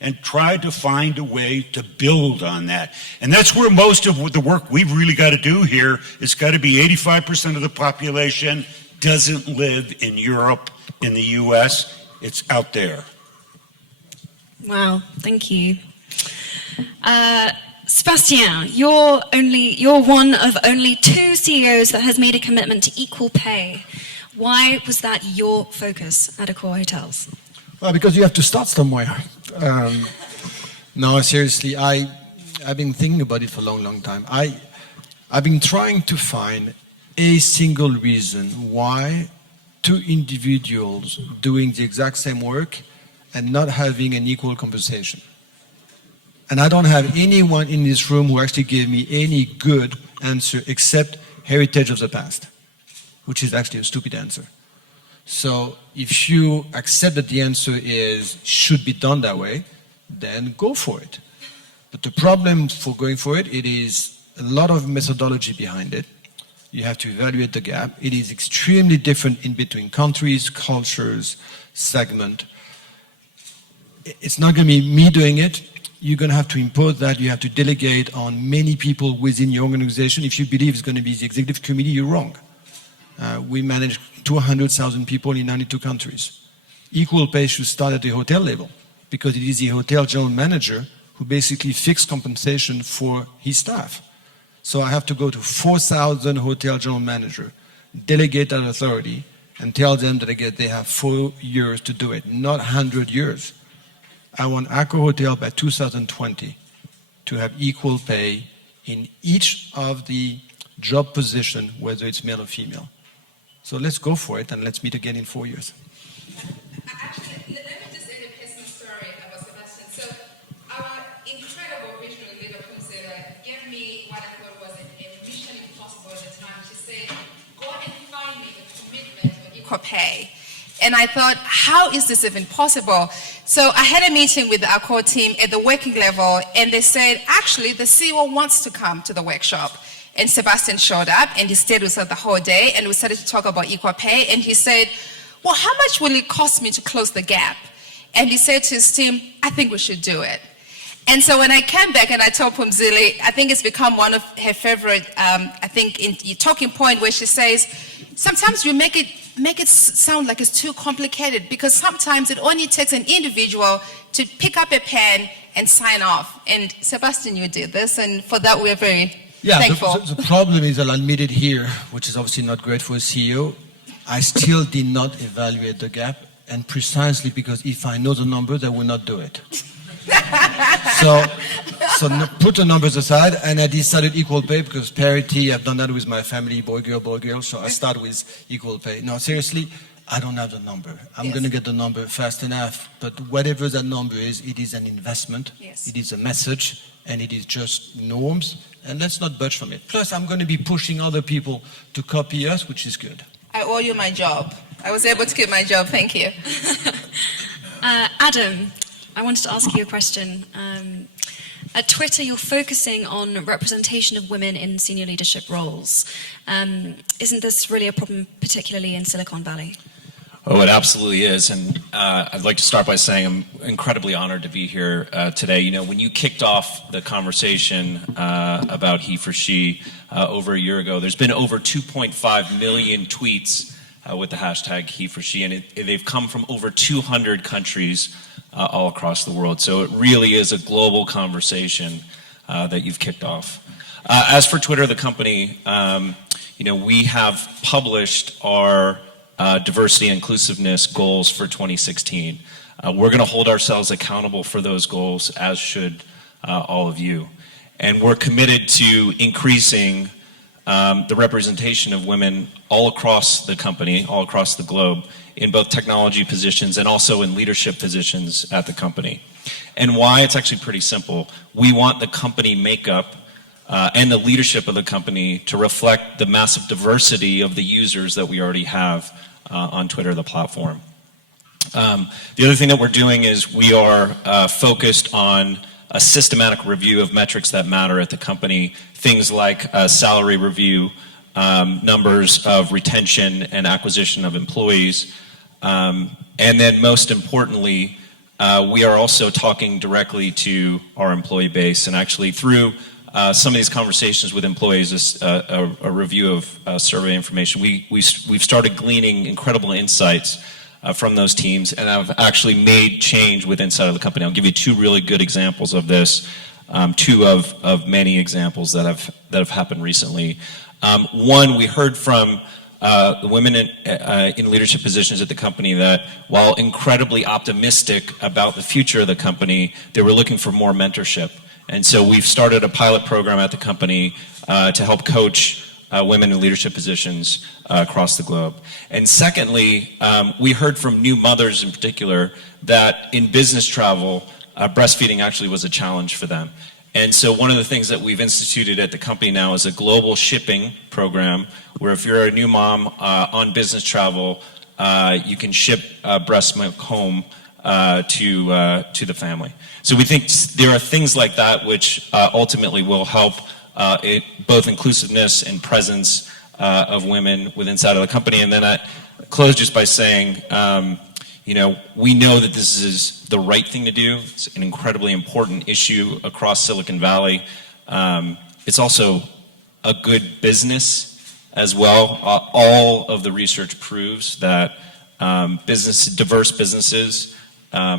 and tried to find a way to build on that. And that's where most of the work we've really got to do here is got to be 85% of the population doesn't live in Europe, in the US, it's out there. Wow, thank you. Sebastian, you're one of only 2 CEOs that has made a commitment to equal pay. Why was that your focus at Accor Hotels? Well, because you have to start somewhere. No, seriously, I've been thinking about it for a long, long time. I've been trying to find a single reason why 2 individuals doing the exact same work and not having an equal compensation. And I don't have anyone in this room who actually gave me any good answer except heritage of the past, which is actually a stupid answer. So if you accept that the answer is should be done that way, then go for it. But the problem for going for it, it is a lot of methodology behind it. You have to evaluate the gap. It is extremely different in between countries, cultures, segment. It's not going to be me doing it. You're going to have to impose that. You have to delegate on many people within your organization. If you believe it's going to be the executive committee, you're wrong. We manage 200,000 people in 92 countries. Equal pay should start at the hotel level because it is the hotel general manager who basically fixes compensation for his staff. So I have to go to 4,000 hotel general manager, delegate that authority, and tell them that they have 4 years to do it, not 100 years. I want Accor Hotel by 2020 to have equal pay in each of the job position, whether it's male or female. So let's go for it and let's meet again in 4 years. Actually, let me just end a personal story about Sebastian. So our incredible regional leader, Kumzela, gave me what I thought was a mission impossible at the time. She said, go and find me a commitment on equal pay. And I thought, how is this even possible? So I had a meeting with the Accor team at the working level, and they said, actually, the CEO wants to come to the workshop. And Sebastian showed up, and he stayed with us the whole day, and we started to talk about equal pay, and he said, well, how much will it cost me to close the gap? And he said to his team, I think we should do it. And so when I came back and I told Phumzile, I think it's become one of her favorite, talking point where she says, sometimes you make it sound like it's too complicated because sometimes it only takes an individual to pick up a pen and sign off. And Sebastian, you did this, and for that we're very thankful. The problem is, I'll admit it here, which is obviously not great for a CEO, I still did not evaluate the gap, and precisely because if I know the numbers, I will not do it. So put the numbers aside, and I decided equal pay because parity, I've done that with my family, boy, girl, so I start with equal pay. No, seriously, I don't have the number. I'm going to get the number fast enough, but whatever that number is, it is an investment, it is a message, and it is just norms, and let's not budge from it. Plus, I'm going to be pushing other people to copy us, which is good. I owe you my job. I was able to keep my job, thank you. Adam, I wanted to ask you a question. At Twitter, you're focusing on representation of women in senior leadership roles. Isn't this really a problem, particularly in Silicon Valley? Oh, it absolutely is. And I'd like to start by saying I'm incredibly honored to be here today. You know, when you kicked off the conversation about HeForShe over a year ago, there's been over 2.5 million tweets with the hashtag HeForShe, and they've come from over 200 countries all across the world. So it really is a global conversation that you've kicked off. As for Twitter, the company, we have published our diversity and inclusiveness goals for 2016. We're going to hold ourselves accountable for those goals, as should all of you. And we're committed to increasing the representation of women all across the company, all across the globe, in both technology positions and also in leadership positions at the company. And why? It's actually pretty simple. We want the company makeup and the leadership of the company to reflect the massive diversity of the users that we already have on Twitter, the platform. The other thing that we're doing is we are focused on a systematic review of metrics that matter at the company, things like salary review, numbers of retention and acquisition of employees, And then most importantly, we are also talking directly to our employee base, and actually through some of these conversations with employees, a review of survey information, we've started gleaning incredible insights from those teams, and have actually made change with inside of the company. I'll give you two really good examples of this, two of many examples that have happened recently. One, we heard from the women in leadership positions at the company that while incredibly optimistic about the future of the company, they were looking for more mentorship. And so we've started a pilot program at the company to help coach women in leadership positions across the globe. And secondly, we heard from new mothers in particular that in business travel, breastfeeding actually was a challenge for them. And so one of the things that we've instituted at the company now is a global shipping program where if you're a new mom on business travel, you can ship breast milk home to the family. So we think there are things like that which ultimately will help both inclusiveness and presence of women within inside of the company. And then I close just by saying, we know that this is the right thing to do. It's an incredibly important issue across Silicon Valley. It's also a good business as well. All of the research proves that diverse businesses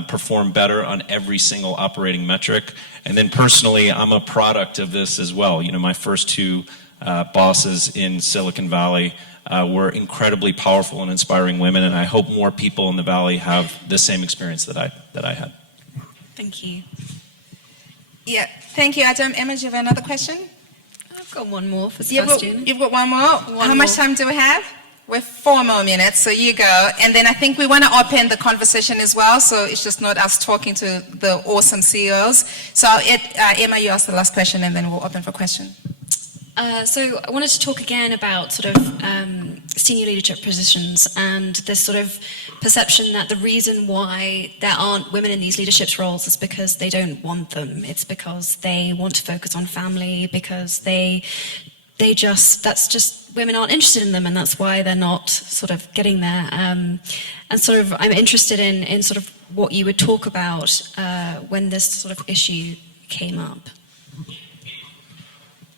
perform better on every single operating metric. And then personally, I'm a product of this as well. My first two bosses in Silicon Valley were incredibly powerful and inspiring women, and I hope more people in the Valley have the same experience that I had. Thank you. Yeah, thank you, Adam. Emma, do you have another question? I've got one more for Sebastian. You've got one more? How much time do we have? We're 4 more minutes, so you go. And then I think we want to open the conversation as well, so it's just not us talking to the awesome CEOs. So Emma, you ask the last question, and then we'll open for question. So I wanted to talk again about sort of senior leadership positions and this sort of perception that the reason why there aren't women in these leadership roles is because they don't want them. It's because they want to focus on family, because that's just women aren't interested in them, and that's why they're not sort of getting there. And sort of I'm interested in sort of what you would talk about when this sort of issue came up.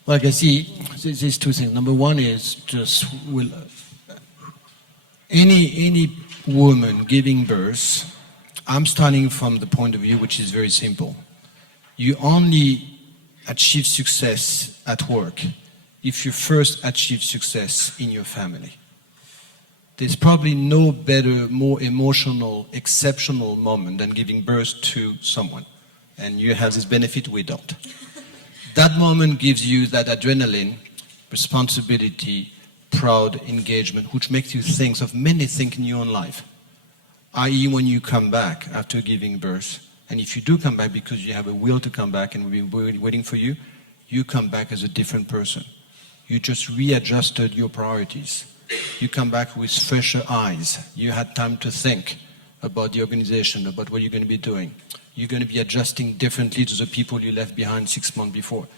Well, I see there's two things. Number one is just any woman giving birth, I'm starting from the point of view which is very simple. You only achieve success at work if you first achieve success in your family. There's probably no better, more emotional, exceptional moment than giving birth to someone. And you have this benefit, we don't. That moment gives you that adrenaline, responsibility, proud engagement, which makes you think of many things in your own life. I.e. when you come back after giving birth, and if you do come back because you have a will to come back and we've been waiting for you, you come back as a different person. You just readjusted your priorities. You come back with fresher eyes. You had time to think about the organization, about what you're going to be doing. You're going to be adjusting differently to the people you left behind 6 months before.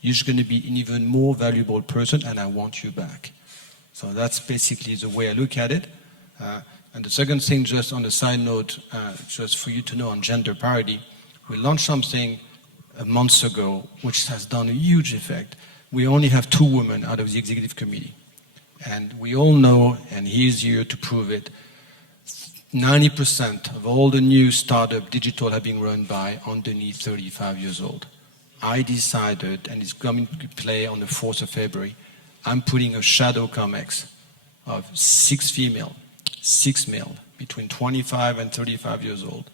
You're just going to be an even more valuable person, and I want you back. So that's basically the way I look at it. And the second thing, just on a side note, just for you to know on gender parity, we launched something a month ago which has done a huge effect. We only have 2 women out of the executive committee. And we all know, and he's here to prove it, 90% of all the new startup digital have been run by underneath 35 years old. I decided, and it's coming to play on the 4th of February, I'm putting a shadow COMEX of 6 female, 6 male, between 25 and 35 years old,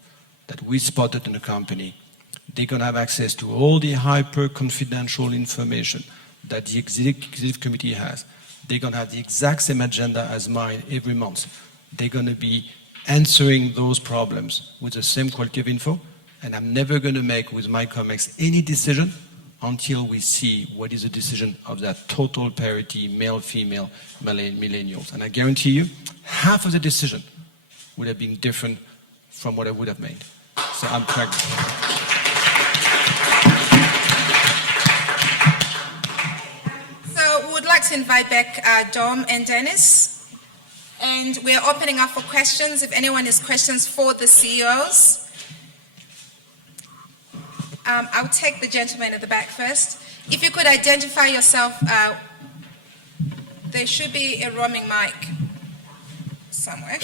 that we spotted in the company. They're going to have access to all the hyper-confidential information that the executive committee has. They're going to have the exact same agenda as mine every month. They're going to be answering those problems with the same quality of info, and I'm never going to make with my COMEX any decision until we see what is the decision of that total parity, male-female, millennials. And I guarantee you, half of the decision would have been different from what I would have made. So I'm pragmatic. So we would like to invite back Dom and Dennis. And we're opening up for questions. If anyone has questions for the CEOs, I'll take the gentleman at the back first. If you could identify yourself, there should be a roaming mic somewhere.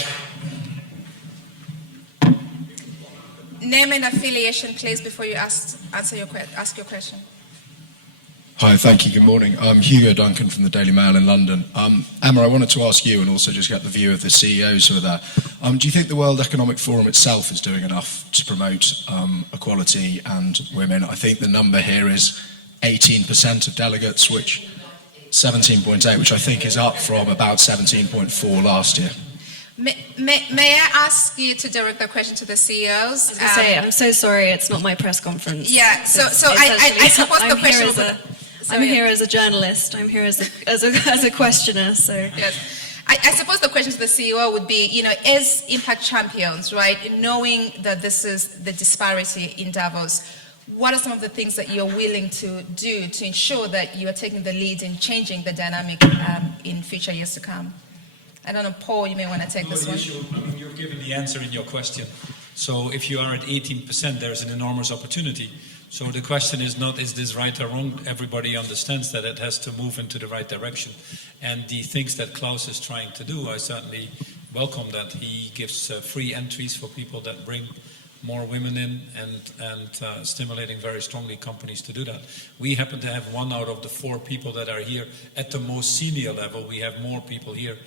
Name and affiliation, please, before you ask your question. Hi, thank you. Good morning. I'm Hugo Duncan from the Daily Mail in London. Emma, I wanted to ask you, and also just get the view of the CEOs who are there. Do you think the World Economic Forum itself is doing enough to promote equality and women? I think the number here is 18% of delegates, which 17.8, which I think is up from about 17.4 last year. May I ask you to direct the question to the CEOs? I'm so sorry, it's not my press conference. Yeah, I suppose the question I'm here as a journalist. I'm here as a questioner. So yes, I suppose the question to the CEO would be, as impact champions, right? Knowing that this is the disparity in Davos, what are some of the things that you're willing to do to ensure that you are taking the lead in changing the dynamic in future years to come? I don't know, Paul, you may want to take this one. You've given the answer in your question. So if you are at 18%, there's an enormous opportunity. So the question is not, is this right or wrong? Everybody understands that it has to move into the right direction. And the things that Klaus is trying to do, I certainly welcome that. He gives free entries for people that bring more women in and stimulating very strongly companies to do that. We happen to have 1 out of the 4 people that are here at the most senior level. We have more people here,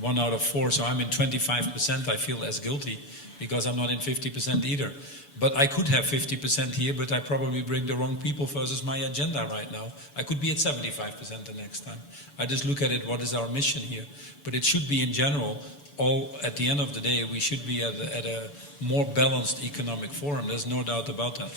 1 out of 4. So I'm in 25%. I feel as guilty because I'm not in 50% either. But I could have 50% here, but I probably bring the wrong people versus my agenda right now. I could be at 75% the next time. I just look at it, what is our mission here? But it should be in general, at the end of the day, we should be at a more balanced economic forum. There's no doubt about that.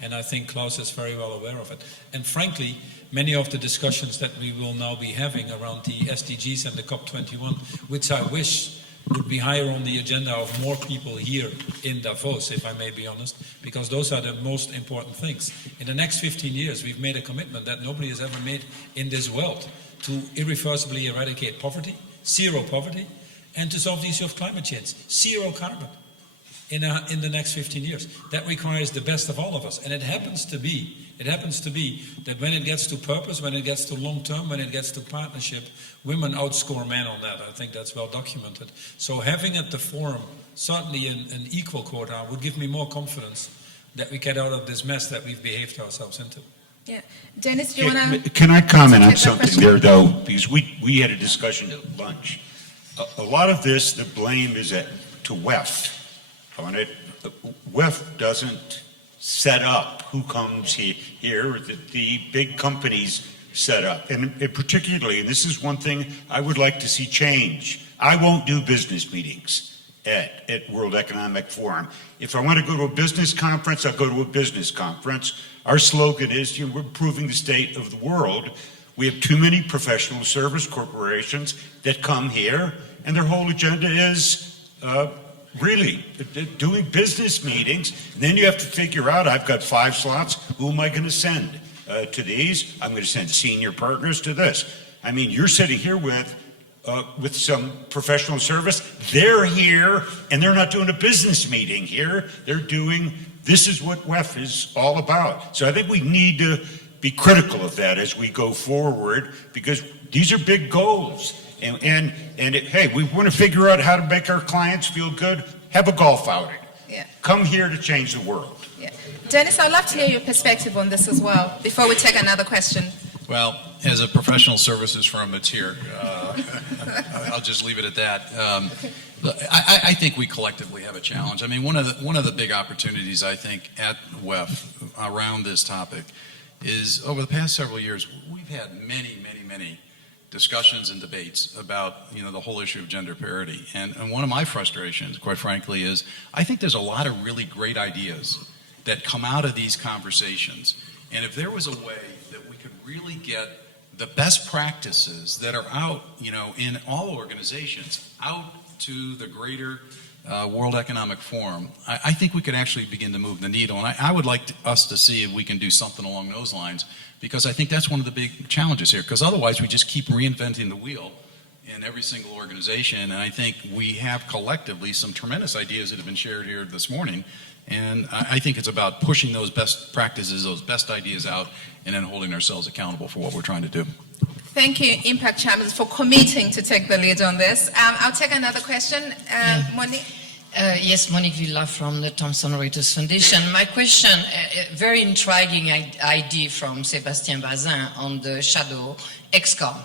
And I think Klaus is very well aware of it. And frankly, many of the discussions that we will now be having around the SDGs and the COP21, which I wish would be higher on the agenda of more people here in Davos, if I may be honest, because those are the most important things. In the next 15 years, we've made a commitment that nobody has ever made in this world to irreversibly eradicate poverty, zero poverty, and to solve the issue of climate change, zero carbon in the next 15 years. That requires the best of all of us. And it happens to be that when it gets to purpose, when it gets to long term, when it gets to partnership, women outscore men on that. I think that's well documented. So having at the forum certainly an equal quota would give me more confidence that we get out of this mess that we've behaved ourselves into. Yeah. Dennis, do you want to... Can I comment on something there, though? Because we had a discussion at lunch. A lot of this, the blame is to WEF. WEF doesn't set up who comes here, the big companies set up. And particularly, and this is one thing I would like to see change, I won't do business meetings at World Economic Forum. If I want to go to a business conference, I'll go to a business conference. Our slogan is, we're improving the state of the world. We have too many professional service corporations that come here, and their whole agenda is really doing business meetings. And then you have to figure out, I've got 5 slots, who am I going to send to these? I'm going to send senior partners to this. I mean, you're sitting here with some professional service. They're here, and they're not doing a business meeting here. They're doing, this is what WEF is all about. So I think we need to be critical of that as we go forward, because these are big goals. And hey, we want to figure out how to make our clients feel good. Have a golf outing. Yeah. Come here to change the world. Yeah. Dennis, I'd love to hear your perspective on this as well, before we take another question. Well, as a professional services firm that's here, I'll just leave it at that. I think we collectively have a challenge. I mean, one of the big opportunities, I think, at WEF around this topic is over the past several years, we've had many discussions and debates about the whole issue of gender parity. And one of my frustrations, quite frankly, is I think there's a lot of really great ideas that come out of these conversations. And if there was a way that we could really get the best practices that are out, in all organizations, out to the greater World Economic Forum, I think we could actually begin to move the needle. And I would like us to see if we can do something along those lines, because I think that's one of the big challenges here, because otherwise we just keep reinventing the wheel in every single organization, and I think we have collectively some tremendous ideas that have been shared here this morning, and I think it's about pushing those best practices, those best ideas out, and then holding ourselves accountable for what we're trying to do. Thank you, Impact Champions, for committing to take the lead on this. I'll take another question. Monique? Yes, Monique Villa from the Thomson Reuters Foundation. My question, a very intriguing idea from Sébastien Bazin on the shadow XCOM.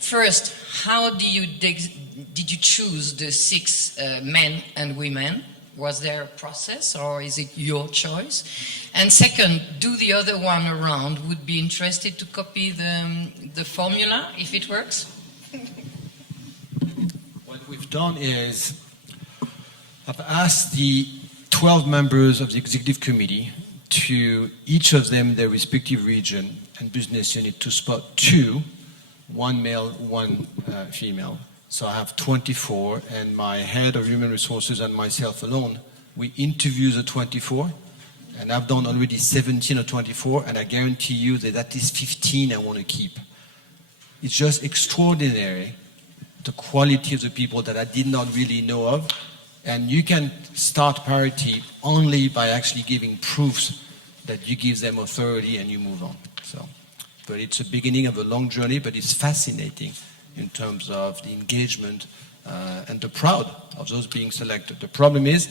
First, how did you choose the 6 men and women? Was there a process, or is it your choice? And second, do the other one around would be interested to copy the formula if it works? What we've done is I've asked the 12 members of the executive committee to each of them their respective region and business unit to spot 2, 1 male, 1 female. So I have 24, and my head of human resources and myself alone, we interview the 24, and I've done already 17 or 24, and I guarantee you that at least 15 I want to keep. It's just extraordinary, the quality of the people that I did not really know of, and you can start parity only by actually giving proofs that you give them authority and you move on. So, but it's a beginning of a long journey, but it's fascinating in terms of the engagement and the proud of those being selected. The problem is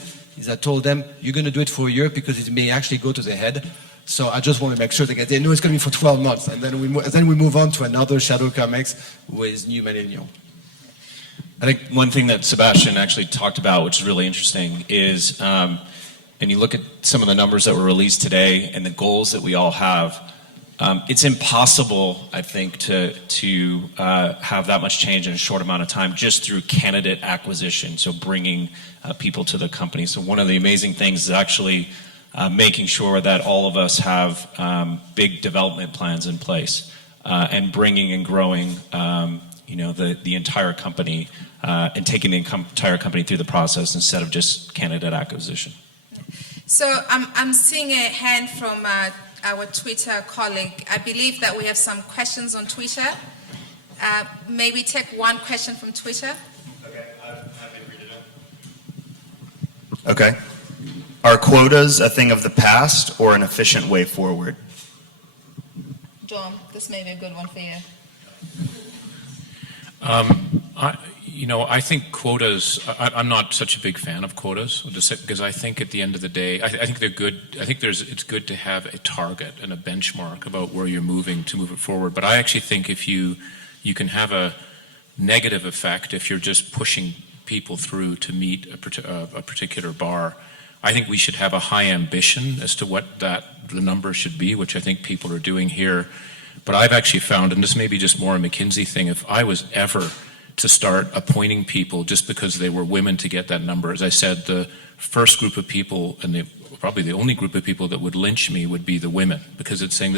I told them, you're going to do it for a year because it may actually go to their head. So I just want to make sure they know it's going to be for 12 months. And then we move on to another Shadow COMEX with new millennial. I think one thing that Sebastian actually talked about, which is really interesting, is, and you look at some of the numbers that were released today and the goals that we all have, it's impossible, I think, to have that much change in a short amount of time just through candidate acquisition, so bringing people to the company. So one of the amazing things is actually making sure that all of us have big development plans in place and bringing and growing the entire company and taking the entire company through the process instead of just candidate acquisition. So I'm seeing a hand from our Twitter colleague. I believe that we have some questions on Twitter. May we take one question from Twitter? Okay, I'm happy to read it out. Okay. Are quotas a thing of the past or an efficient way forward? John, this may be a good one for you. I think quotas, I'm not such a big fan of quotas, because I think at the end of the day, I think they're good. I think it's good to have a target and a benchmark about where you're moving to move it forward. But I actually think if you can have a negative effect if you're just pushing people through to meet a particular bar. I think we should have a high ambition as to what the number should be, which I think people are doing here. But I've actually found, and this may be just more a McKinsey thing, if I was ever to start appointing people just because they were women to get that number, as I said, the first group of people, and probably the only group of people that would lynch me would be the women, because it's saying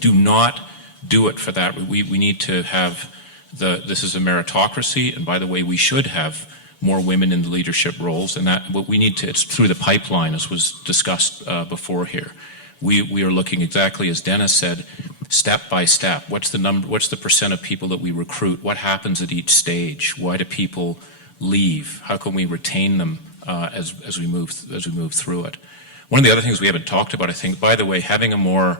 do not do it for that. We need to have this is a meritocracy, and by the way, we should have more women in the leadership roles, and that what we need to, it's through the pipeline, as was discussed before here. We are looking exactly as Dennis said, step by step. What's the number? What's the percent of people that we recruit? What happens at each stage? Why do people leave? How can we retain them as we move through it? One of the other things we haven't talked about, I think, by the way, having a more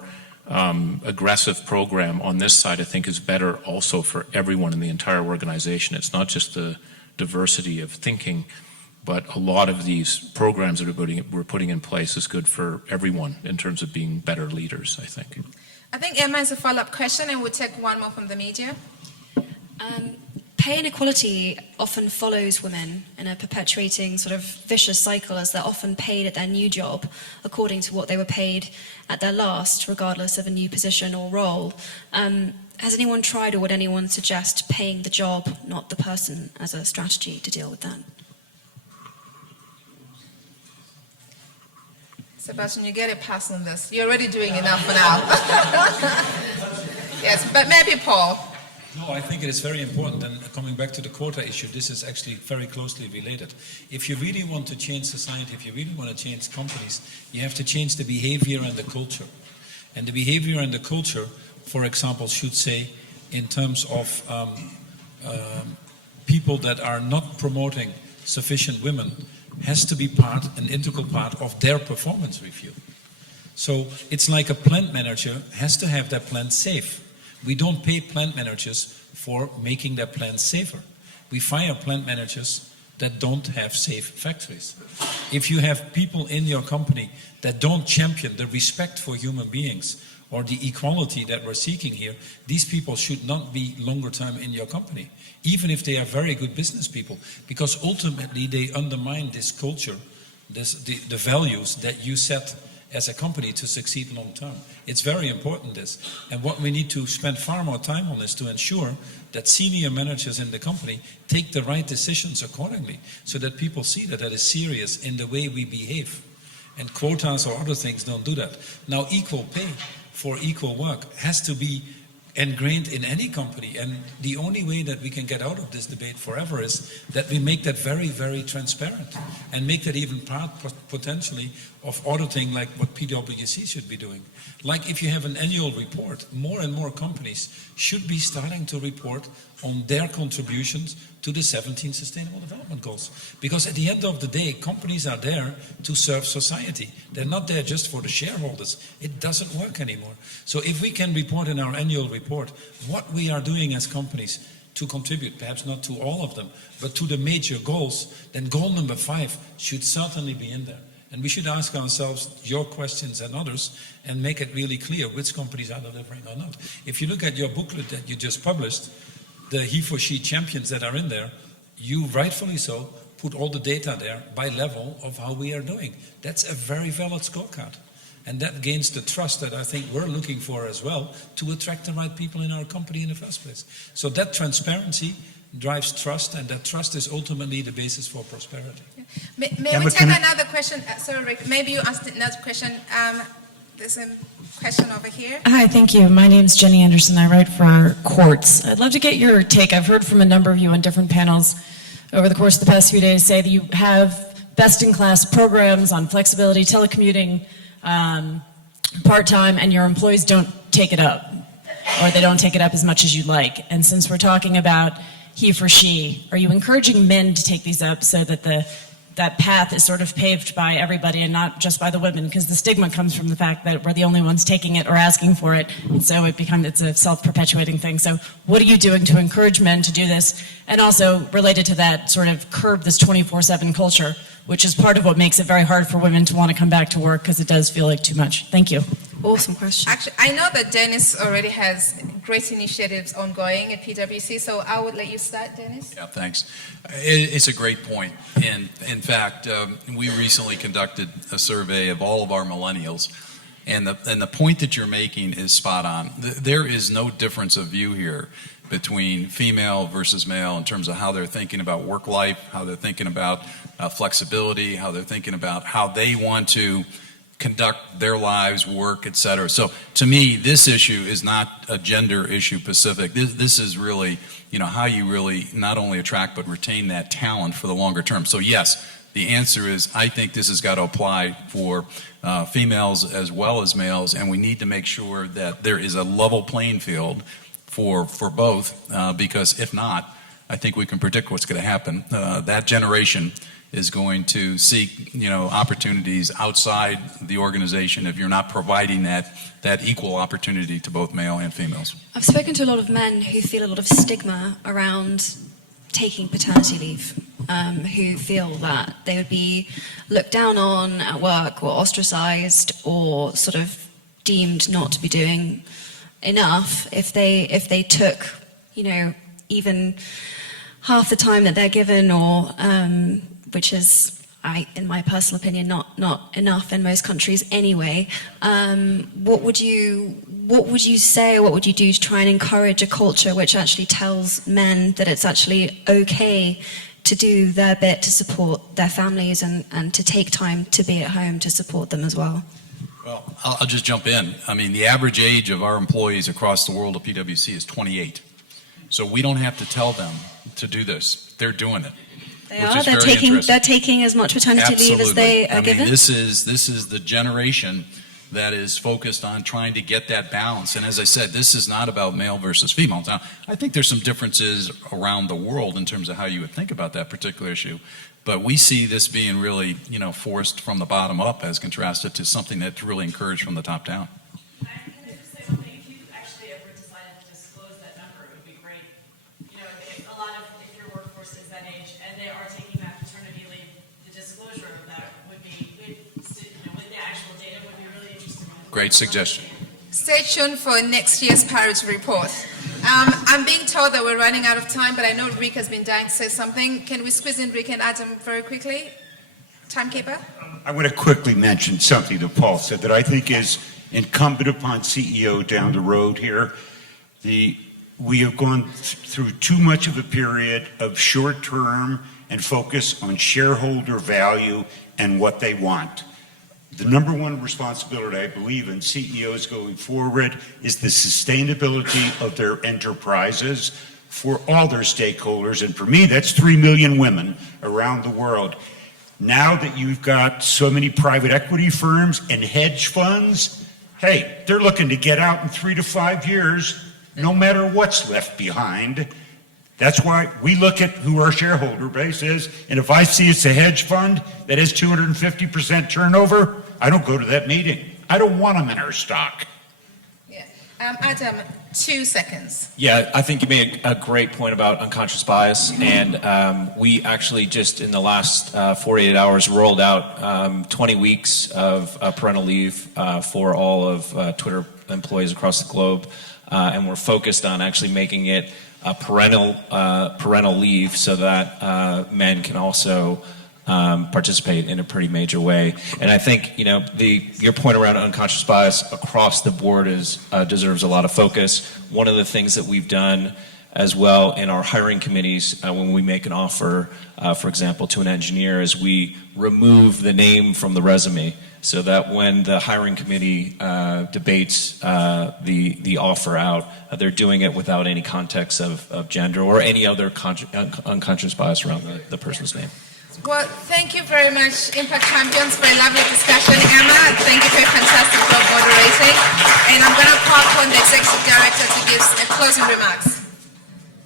aggressive program on this side, I think, is better also for everyone in the entire organization. It's not just the diversity of thinking, but a lot of these programs that we're putting in place is good for everyone in terms of being better leaders, I think. I think Emma has a follow-up question, and we'll take one more from the media. Pay inequality often follows women in a perpetuating sort of vicious cycle, as they're often paid at their new job according to what they were paid at their last, regardless of a new position or role. Has anyone tried, or would anyone suggest paying the job, not the person, as a strategy to deal with that? Sebastian, you get a pass on this. You're already doing enough for now. Yes, but maybe Paul. No, I think it is very important, and coming back to the quota issue, this is actually very closely related. If you really want to change society, if you really want to change companies, you have to change the behavior and the culture. And the behavior and the culture, for example, should say in terms of people that are not promoting sufficient women has to be an integral part of their performance review. So it's like a plant manager has to have their plant safe. We don't pay plant managers for making their plants safer. We fire plant managers that don't have safe factories. If you have people in your company that don't champion the respect for human beings or the equality that we're seeking here, these people should not be longer time in your company, even if they are very good business people, because ultimately they undermine this culture, the values that you set as a company to succeed long term. It's very important, this. And what we need to spend far more time on is to ensure that senior managers in the company take the right decisions accordingly, so that people see that that is serious in the way we behave. And quotas or other things don't do that. Now, equal pay for equal work has to be ingrained in any company, and the only way that we can get out of this debate forever is that we make that very, very transparent and make that even part potentially of auditing, like what PwC should be doing. Like if you have an annual report, more and more companies should be starting to report on their contributions to the 17 Sustainable Development Goals. Because at the end of the day, companies are there to serve society. They're not there just for the shareholders. It doesn't work anymore. So if we can report in our annual report what we are doing as companies to contribute, perhaps not to all of them, but to the major goals, then goal number 5 should certainly be in there. And we should ask ourselves your questions and others and make it really clear which companies are delivering or not. If you look at your booklet that you just published, the HeForShe champions that are in there, you rightfully so put all the data there by level of how we are doing. That's a very valid scorecard. And that gains the trust that I think we're looking for as well to attract the right people in our company in the first place. So that transparency drives trust, and that trust is ultimately the basis for prosperity. May we take another question? Sorry, Rick, maybe you asked another question. There's a question over here. Hi, thank you. My name's Jenny Anderson. I write for our courts. I'd love to get your take. I've heard from a number of you on different panels over the course of the past few days say that you have best-in-class programs on flexibility, telecommuting, part-time, and your employees don't take it up, or they don't take it up as much as you'd like. And since we're talking about HeForShe, are you encouraging men to take these up so that that path is sort of paved by everybody and not just by the women? Because the stigma comes from the fact that we're the only ones taking it or asking for it, and so it's a self-perpetuating thing. So what are you doing to encourage men to do this? And also, related to that, sort of curb this 24/7 culture, which is part of what makes it very hard for women to want to come back to work, because it does feel like too much. Thank you. Awesome question. Actually, I know that Dennis already has great initiatives ongoing at PwC, so I would let you start, Dennis. Yeah, thanks. It's a great point. And in fact, we recently conducted a survey of all of our millennials, and the point that you're making is spot on. There is no difference of view here between female versus male in terms of how they're thinking about work life, how they're thinking about flexibility, how they're thinking about how they want to conduct their lives, work, etc. So to me, this issue is not a gender issue specific. This is really, how you really not only attract but retain that talent for the longer term. So yes, the answer is I think this has got to apply for females as well as males, and we need to make sure that there is a level playing field for both, because if not, I think we can predict what's going to happen. That generation is going to seek, opportunities outside the organization if you're not providing that equal opportunity to both male and females. I've spoken to a lot of men who feel a lot of stigma around taking paternity leave, who feel that they would be looked down on at work or ostracized or sort of deemed not to be doing enough if they took, even half the time that they're given, or which is, in my personal opinion, not enough in most countries anyway. What would you say, or what would you do to try and encourage a culture which actually tells men that it's actually okay to do their bit to support their families and to take time to be at home to support them as well? Well, I'll just jump in. I mean, the average age of our employees across the world at PwC is 28. So we don't have to tell them to do this. They're doing it. They are. They're taking as much paternity leave as they are given. This is the generation that is focused on trying to get that balance. And as I said, this is not about male versus female. Now, I think there's some differences around the world in terms of how you would think about that particular issue. But we see this being really, forced from the bottom up as contrasted to something that's really encouraged from the top down. If you actually ever decided to disclose that number, it would be great. If your workforce is that age and they are taking that paternity leave, the disclosure of that would be, with the actual data, would be really interesting. Great suggestion. Stay tuned for next year's Parity Report. I'm being told that we're running out of time, but I know Rick has been dying to say something. Can we squeeze in Rick and Adam very quickly? Timekeeper? I want to quickly mention something that Paul said that I think is incumbent upon CEO down the road here. We have gone through too much of a period of short-term and focus on shareholder value and what they want. The number one responsibility, I believe, in CEOs going forward is the sustainability of their enterprises for all their stakeholders. And for me, that's 3 million women around the world. Now that you've got so many private equity firms and hedge funds, hey, they're looking to get out in 3 to 5 years, no matter what's left behind. That's why we look at who our shareholder base is, and if I see it's a hedge fund that has 250% turnover, I don't go to that meeting. I don't want them in our stock. Yeah. Adam, 2 seconds. Yeah, I think you made a great point about unconscious bias, and we actually just in the last 48 hours rolled out 20 weeks of parental leave for all of Twitter employees across the globe, and we're focused on actually making it a parental leave so that men can also participate in a pretty major way. And I think your point around unconscious bias across the board deserves a lot of focus. One of the things that we've done as well in our hiring committees when we make an offer, for example, to an engineer, is we remove the name from the resume, so that when the hiring committee debates the offer out, they're doing it without any context of gender or any other unconscious bias around the person's name. Well, thank you very much, Impact Champions, for a lovely discussion. Emma, thank you for a fantastic job moderating. And I'm going to call upon the Executive Director to give closing remarks.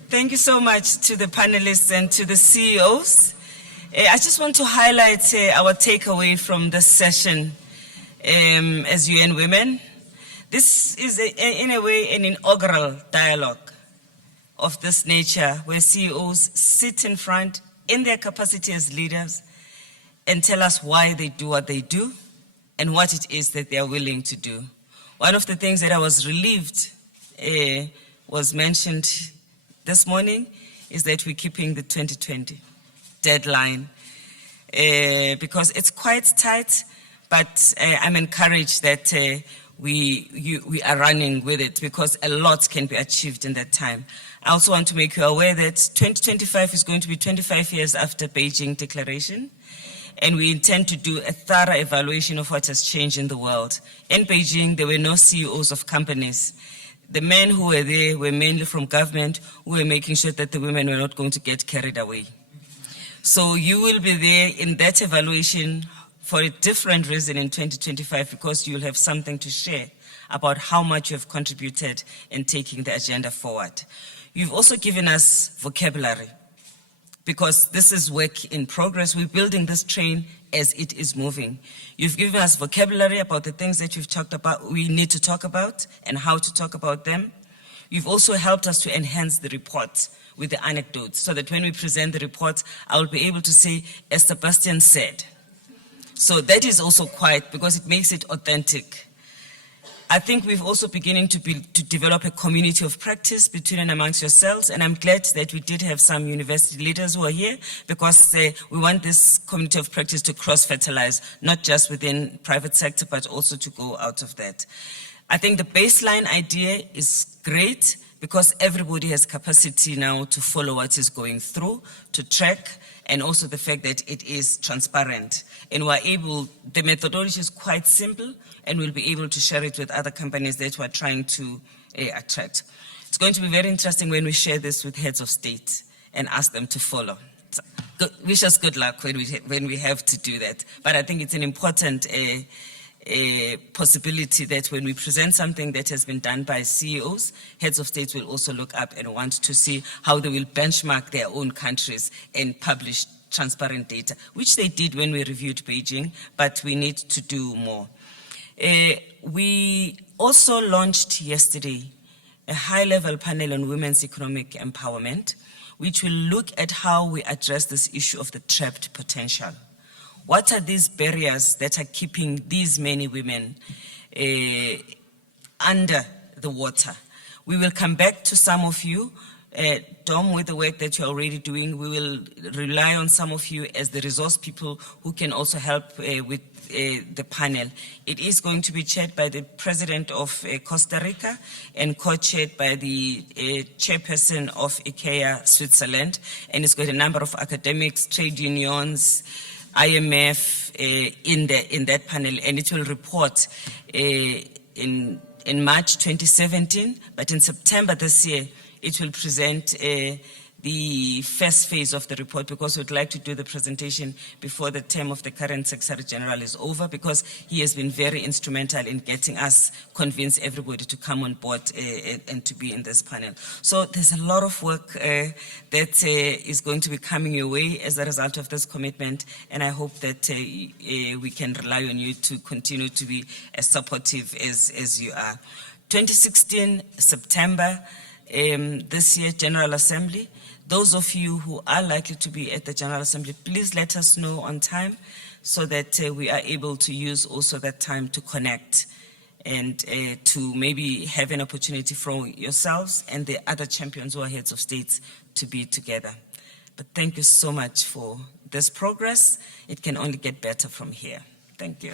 Thank you so much to the panelists and to the CEOs. I just want to highlight our takeaway from this session as UN Women. This is, in a way, an inaugural dialogue of this nature where CEOs sit in front in their capacity as leaders and tell us why they do what they do and what it is that they are willing to do. One of the things that I was relieved was mentioned this morning is that we're keeping the 2020 deadline because it's quite tight, but I'm encouraged that we are running with it because a lot can be achieved in that time. I also want to make you aware that 2025 is going to be 25 years after Beijing Declaration, and we intend to do a thorough evaluation of what has changed in the world. In Beijing, there were no CEOs of companies. The men who were there were mainly from government who were making sure that the women were not going to get carried away. So you will be there in that evaluation for a different reason in 2025 because you'll have something to share about how much you have contributed in taking the agenda forward. You've also given us vocabulary because this is work in progress. We're building this train as it is moving. You've given us vocabulary about the things that you've talked about, we need to talk about and how to talk about them. You've also helped us to enhance the report with the anecdotes so that when we present the report, I will be able to say, as Sebastian said. So that is also quite, because it makes it authentic. I think we've also beginning to develop a community of practice between and amongst yourselves, and I'm glad that we did have some university leaders who are here because we want this community of practice to cross-fertilize, not just within private sector, but also to go out of that. I think the baseline idea is great because everybody has capacity now to follow what is going through, to track, and also the fact that it is transparent. And we're able, the methodology is quite simple, and we'll be able to share it with other companies that we're trying to attract. It's going to be very interesting when we share this with heads of state and ask them to follow. So, wish us good luck when we have to do that. But I think it's an important a possibility that when we present something that has been done by CEOs, heads of states will also look up and want to see how they will benchmark their own countries and publish transparent data, which they did when we reviewed Beijing, but we need to do more. We also launched yesterday a high-level panel on women's economic empowerment, which will look at how we address this issue of the trapped potential. What are these barriers that are keeping these many women under the water? We will come back to some of you. Dom, with the work that you're already doing, we will rely on some of you as the resource people who can also help with the panel. It is going to be chaired by the President of Costa Rica and co-chaired by the chairperson of IKEA Switzerland, and it's got a number of academics, trade unions, IMF in that panel, and it will report in March 2017, but in September this year, it will present the first phase of the report, because we'd like to do the presentation before the term of the current Secretary General is over, because he has been very instrumental in getting us convince everybody to come on board and to be in this panel. So there's a lot of work that is going to be coming your way as a result of this commitment, and I hope that we can rely on you to continue to be as supportive as you are. 2016, September, this year, General Assembly. Those of you who are likely to be at the General Assembly, please let us know on time so that we are able to use also that time to connect and to maybe have an opportunity for yourselves and the other champions who are heads of states to be together. But thank you so much for this progress. It can only get better from here. Thank you.